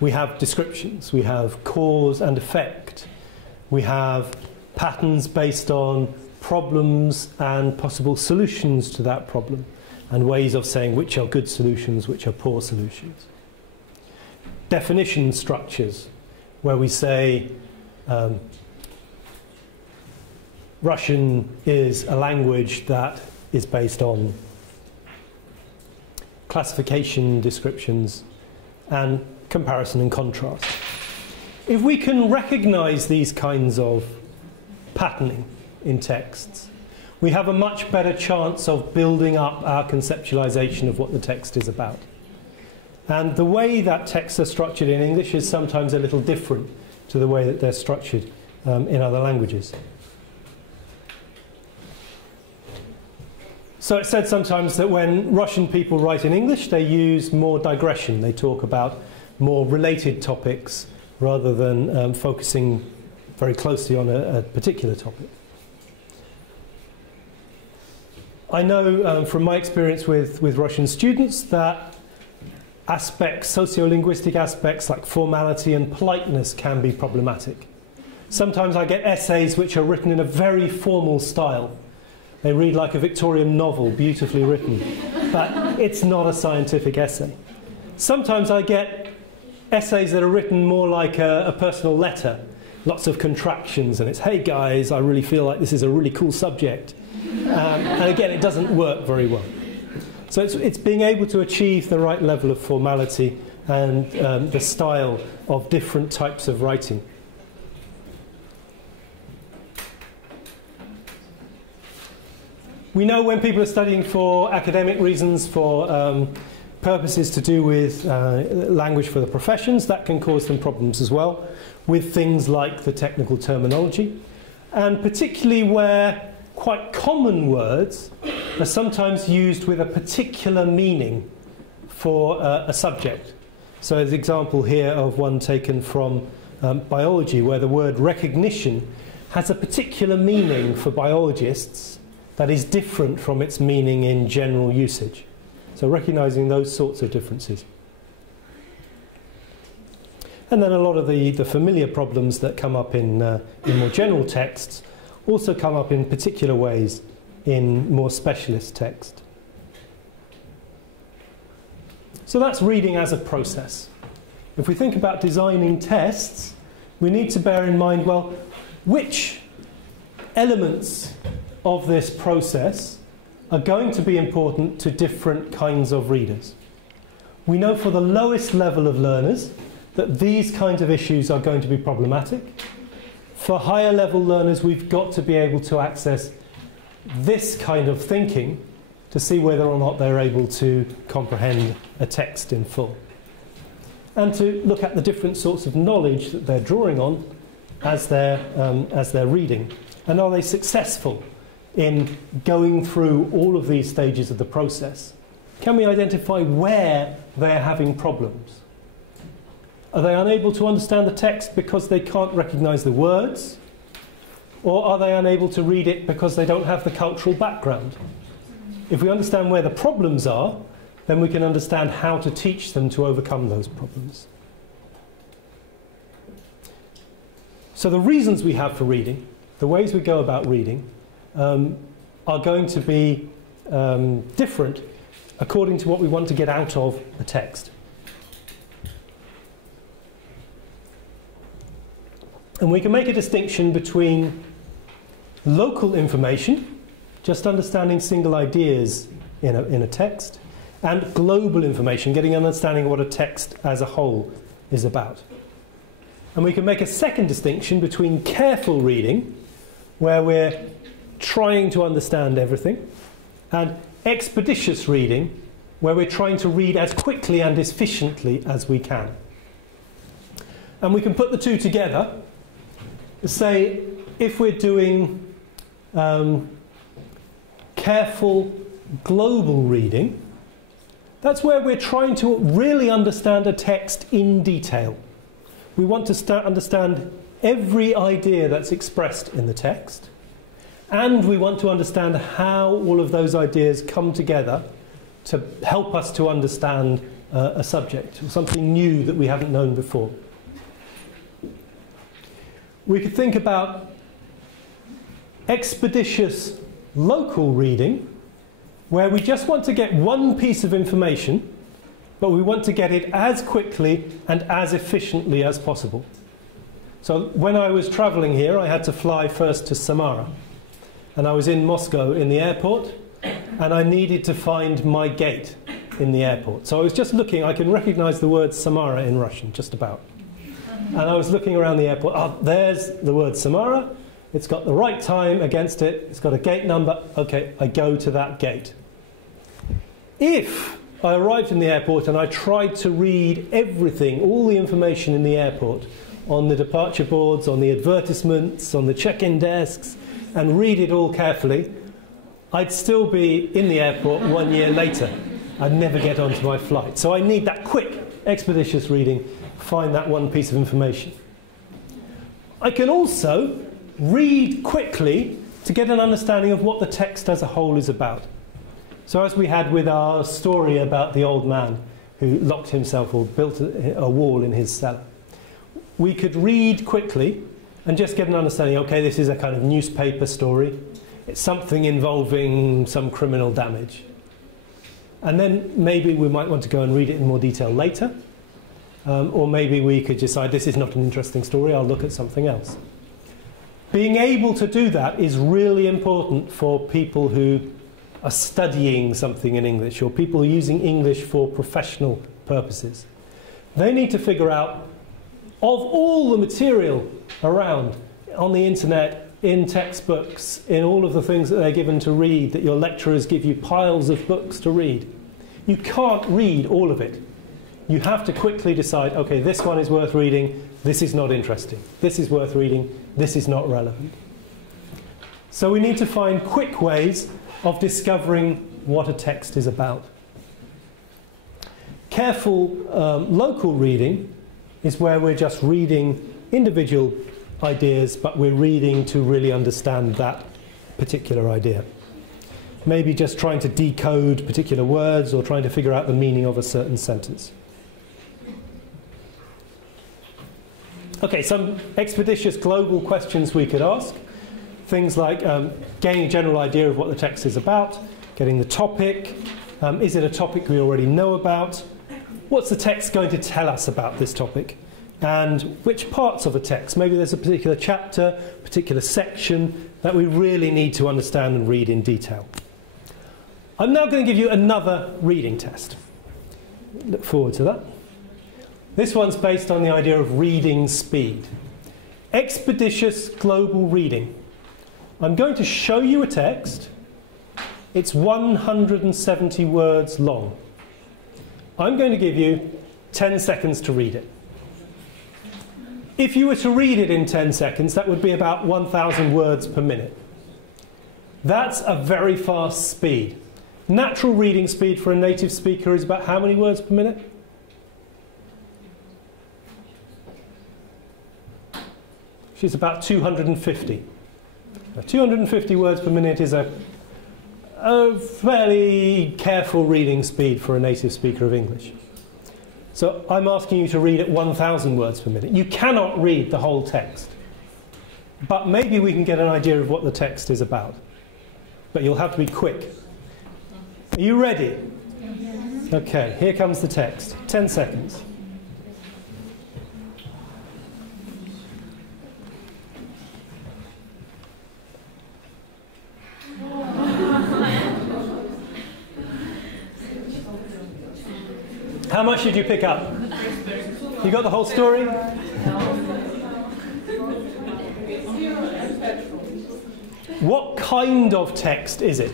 We have descriptions, we have cause and effect, we have patterns based on problems and possible solutions to that problem, and ways of saying which are good solutions, which are poor solutions. Definition structures, where we say Russian is a language that is based on classification descriptions and comparison and contrast. If we can recognize these kinds of patterning in texts, we have a much better chance of building up our conceptualization of what the text is about. And the way that texts are structured in English is sometimes a little different to the way that they're structured in other languages. So it's said sometimes that when Russian people write in English, they use more digression. They talk about more related topics rather than focusing very closely on a particular topic. I know from my experience with Russian students that aspects, sociolinguistic aspects like formality and politeness can be problematic. Sometimes I get essays which are written in a very formal style. They read like a Victorian novel, beautifully written, but it's not a scientific essay. Sometimes I get essays that are written more like a personal letter, lots of contractions, and it's, hey guys, I really feel like this is a really cool subject. And again, it doesn't work very well. So it's being able to achieve the right level of formality and the style of different types of writing. We know when people are studying for academic reasons, for purposes to do with language for the professions, that can cause them problems as well, with things like the technical terminology, and particularly where quite common words are sometimes used with a particular meaning for a subject. So there's an example here of one taken from biology, where the word recognition has a particular meaning for biologists that is different from its meaning in general usage. So recognising those sorts of differences. And then a lot of the familiar problems that come up in more general texts also come up in particular ways in more specialist text. So that's reading as a process. If we think about designing tests, we need to bear in mind, well, which elements of this process are going to be important to different kinds of readers. We know for the lowest level of learners that these kinds of issues are going to be problematic. For higher level learners, we've got to be able to access this kind of thinking to see whether or not they're able to comprehend a text in full. And to look at the different sorts of knowledge that they're drawing on as they're reading. And are they successful in going through all of these stages of the process? Can we identify where they're having problems? Are they unable to understand the text because they can't recognise the words? Or are they unable to read it because they don't have the cultural background? If we understand where the problems are, then we can understand how to teach them to overcome those problems. So the reasons we have for reading, the ways we go about reading, are going to be different according to what we want to get out of a text. And we can make a distinction between local information, just understanding single ideas in a text, and global information, getting an understanding of what a text as a whole is about. And we can make a second distinction between careful reading, where we're trying to understand everything, and expeditious reading, where we're trying to read as quickly and efficiently as we can. And we can put the two together. Say, if we're doing careful global reading, that's where we're trying to really understand a text in detail. We want to understand every idea that's expressed in the text, and we want to understand how all of those ideas come together to help us to understand a subject, or something new that we haven't known before. We could think about expeditious local reading, where we just want to get one piece of information, but we want to get it as quickly and as efficiently as possible. So when I was travelling here, I had to fly first to Samara. And I was in Moscow in the airport, and I needed to find my gate in the airport. So I was just looking, I can recognise the word Samara in Russian, just about. And I was looking around the airport, oh, there's the word Samara, it's got the right time against it, it's got a gate number, okay, I go to that gate. If I arrived in the airport and I tried to read everything, all the information in the airport, on the departure boards, on the advertisements, on the check-in desks, and read it all carefully, I'd still be in the airport 1 year later. I'd never get onto my flight. So I need that quick, expeditious reading, find that one piece of information. I can also read quickly to get an understanding of what the text as a whole is about. So as we had with our story about the old man who locked himself or built a wall in his cellar, we could read quickly and just get an understanding, okay, this is a kind of newspaper story. It's something involving some criminal damage. And then maybe we might want to go and read it in more detail later. Or maybe we could decide this is not an interesting story, I'll look at something else. Being able to do that is really important for people who are studying something in English, or people who are using English for professional purposes. They need to figure out, of all the material around on the internet, in textbooks, in all of the things that they're given to read, that your lecturers give you piles of books to read, you can't read all of it. You have to quickly decide, okay, this one is worth reading, this is not interesting. This is worth reading, this is not relevant. So we need to find quick ways of discovering what a text is about. Careful local reading is where we're just reading individual ideas, but we're reading to really understand that particular idea. Maybe just trying to decode particular words or trying to figure out the meaning of a certain sentence. Okay, some expeditious global questions we could ask. Things like gaining a general idea of what the text is about, getting the topic, is it a topic we already know about, what's the text going to tell us about this topic, and which parts of a text, maybe there's a particular chapter, particular section that we really need to understand and read in detail. I'm now going to give you another reading test. Look forward to that. This one's based on the idea of reading speed. Expeditious global reading. I'm going to show you a text. It's 170 words long. I'm going to give you 10 seconds to read it. If you were to read it in 10 seconds, that would be about 1,000 words per minute. That's a very fast speed. Natural reading speed for a native speaker is about how many words per minute? She's about 250. Now, 250 words per minute is a fairly careful reading speed for a native speaker of English. So I'm asking you to read at 1,000 words per minute. You cannot read the whole text, but maybe we can get an idea of what the text is about. But you'll have to be quick. Are you ready? Okay, here comes the text. 10 seconds. How much did you pick up? You got the whole story? What kind of text is it?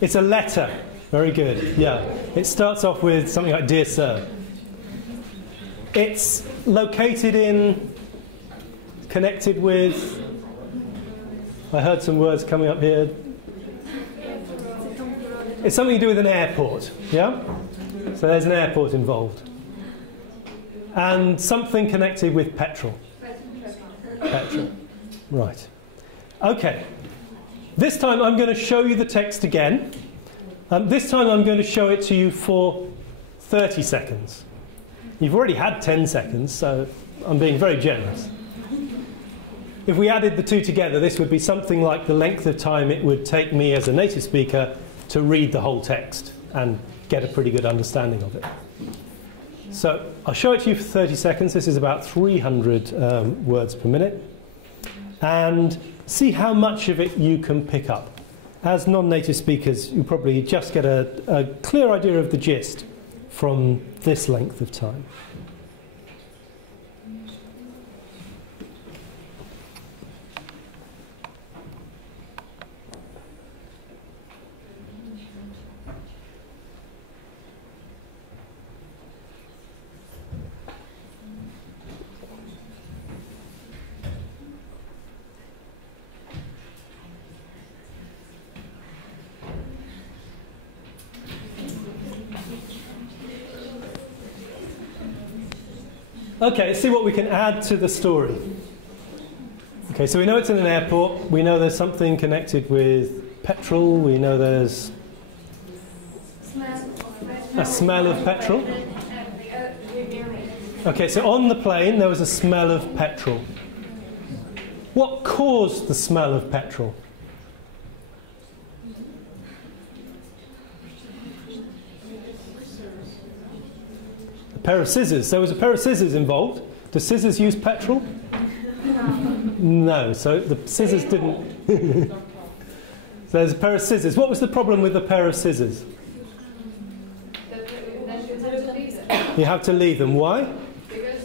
It's a letter. Very good. Yeah. It starts off with something like "Dear Sir." It's located in, connected with, I heard some words coming up here. It's something to do with an airport, yeah? So there's an airport involved. And something connected with petrol. Petrol. Right. Okay. This time I'm going to show you the text again. This time I'm going to show it to you for 30 seconds. You've already had 10 seconds, so I'm being very generous. If we added the two together, this would be something like the length of time it would take me as a native speaker to read the whole text and get a pretty good understanding of it. So I'll show it to you for 30 seconds. This is about 300 words per minute. And see how much of it you can pick up. As non-native speakers, you probably just get a clear idea of the gist from this length of time. Okay, let's see what we can add to the story. Okay, so we know it's in an airport. We know there's something connected with petrol. We know there's a smell of petrol. Okay, so on the plane there was a smell of petrol. What caused the smell of petrol? Pair of scissors. There was a pair of scissors involved. Do scissors use petrol? No, so the scissors didn't. So there's a pair of scissors. What was the problem with the pair of scissors? You have to leave them. Why? Because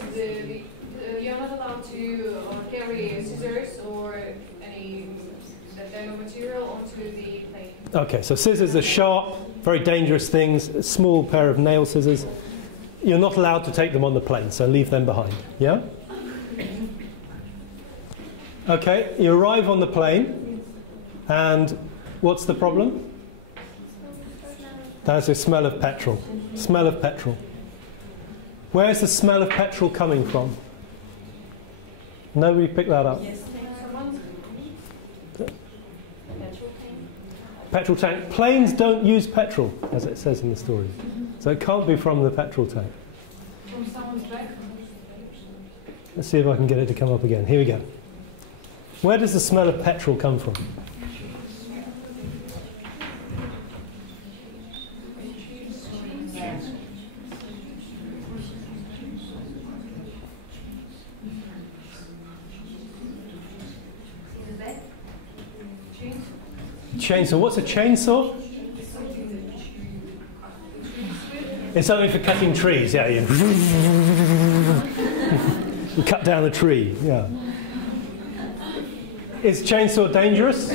you're not allowed to carry scissors or any material onto the plane. Okay, so scissors are sharp, very dangerous things. A small pair of nail scissors. You're not allowed to take them on the plane, so leave them behind. Yeah? Okay, you arrive on the plane, and what's the problem? That's a smell of petrol. Smell of petrol. Where's the smell of petrol coming from? Nobody picked that up. Petrol tank. Planes don't use petrol, as it says in the story. So it can't be from the petrol tank. From someone's back. Let's see if I can get it to come up again. Here we go. Where does the smell of petrol come from? Chainsaw. What's a chainsaw? It's something for cutting trees. Yeah, you cut down a tree. Yeah. Is chainsaw dangerous?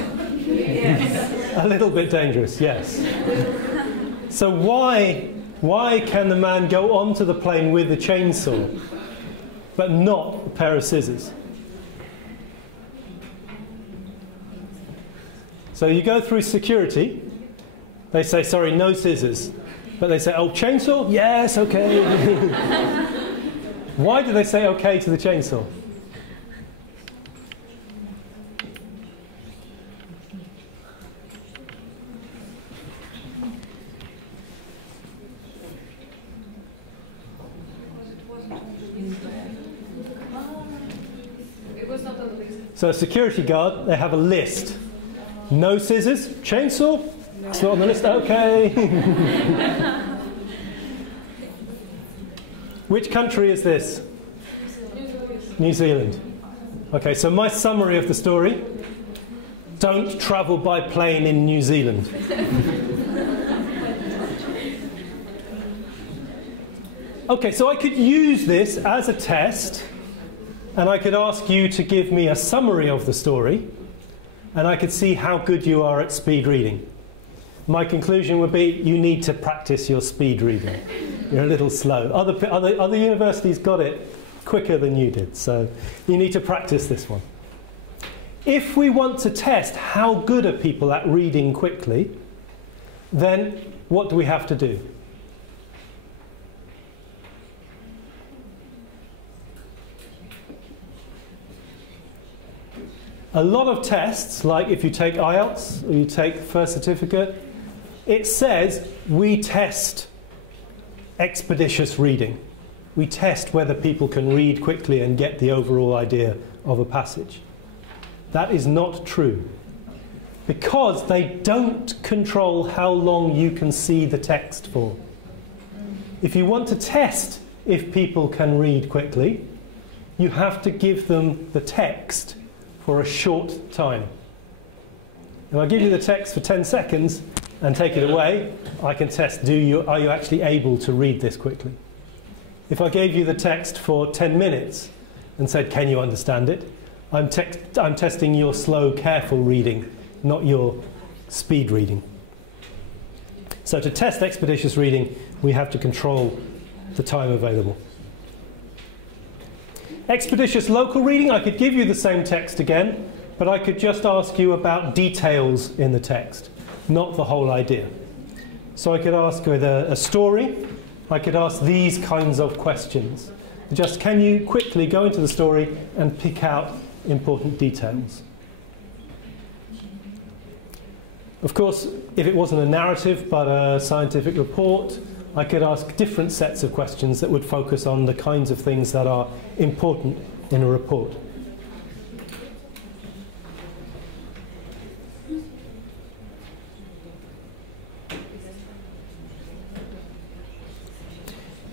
Yes. A little bit dangerous. Yes. So why can the man go onto the plane with a chainsaw, but not a pair of scissors? So you go through security, they say, sorry, no scissors. But they say, oh, chainsaw? Yes, okay. Why do they say okay to the chainsaw? It was not on the list. So a security guard, they have a list. No scissors, chainsaw? No. It's not on the list, okay. Which country is this? New Zealand. Okay, so my summary of the story: don't travel by plane in New Zealand. Okay, so I could use this as a test, and I could ask you to give me a summary of the story, and I could see how good you are at speed reading. My conclusion would be you need to practice your speed reading. You're a little slow. Other universities got it quicker than you did, so you need to practice this one. If we want to test how good are people at reading quickly, then what do we have to do? A lot of tests, like if you take IELTS or you take First Certificate, it says we test expeditious reading. We test whether people can read quickly and get the overall idea of a passage. That is not true, because they don't control how long you can see the text for. If you want to test if people can read quickly, you have to give them the text for a short time. If I give you the text for 10 seconds and take it away, I can test, are you actually able to read this quickly? If I gave you the text for 10 minutes and said, can you understand it? I'm testing your slow, careful reading, not your speed reading. So to test expeditious reading, we have to control the time available. Expeditious local reading, I could give you the same text again, but I could just ask you about details in the text, not the whole idea. So I could ask with a story, I could ask these kinds of questions. Just, can you quickly go into the story and pick out important details? Of course, if it wasn't a narrative but a scientific report, I could ask different sets of questions that would focus on the kinds of things that are important in a report.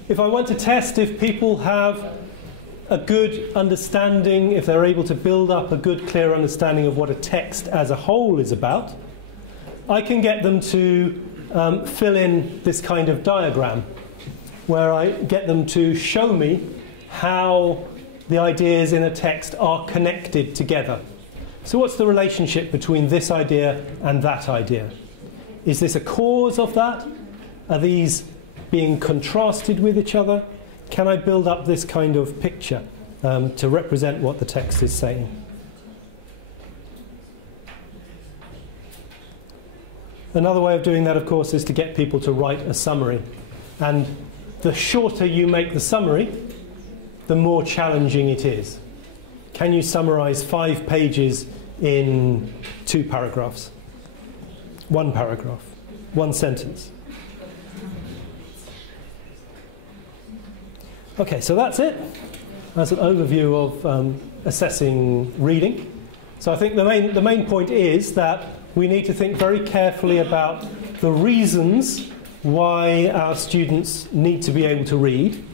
If I want to test if people have a good understanding, if they're able to build up a good, clear understanding of what a text as a whole is about, I can get them to fill in this kind of diagram, where I get them to show me how the ideas in a text are connected together. So what's the relationship between this idea and that idea? Is this a cause of that? Are these being contrasted with each other? Can I build up this kind of picture to represent what the text is saying? Another way of doing that, of course, is to get people to write a summary. And the shorter you make the summary, the more challenging it is. Can you summarize 5 pages in 2 paragraphs? 1 paragraph, 1 sentence. Okay, so that's it. That's an overview of assessing reading. So I think the main point is that we need to think very carefully about the reasons why our students need to be able to read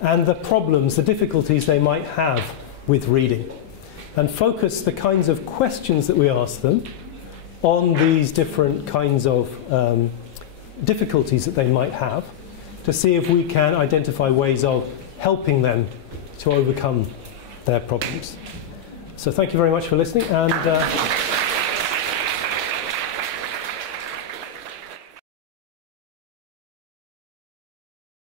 and the problems, the difficulties they might have with reading, and focus the kinds of questions that we ask them on these different kinds of difficulties that they might have, to see if we can identify ways of helping them to overcome their problems. So thank you very much for listening, and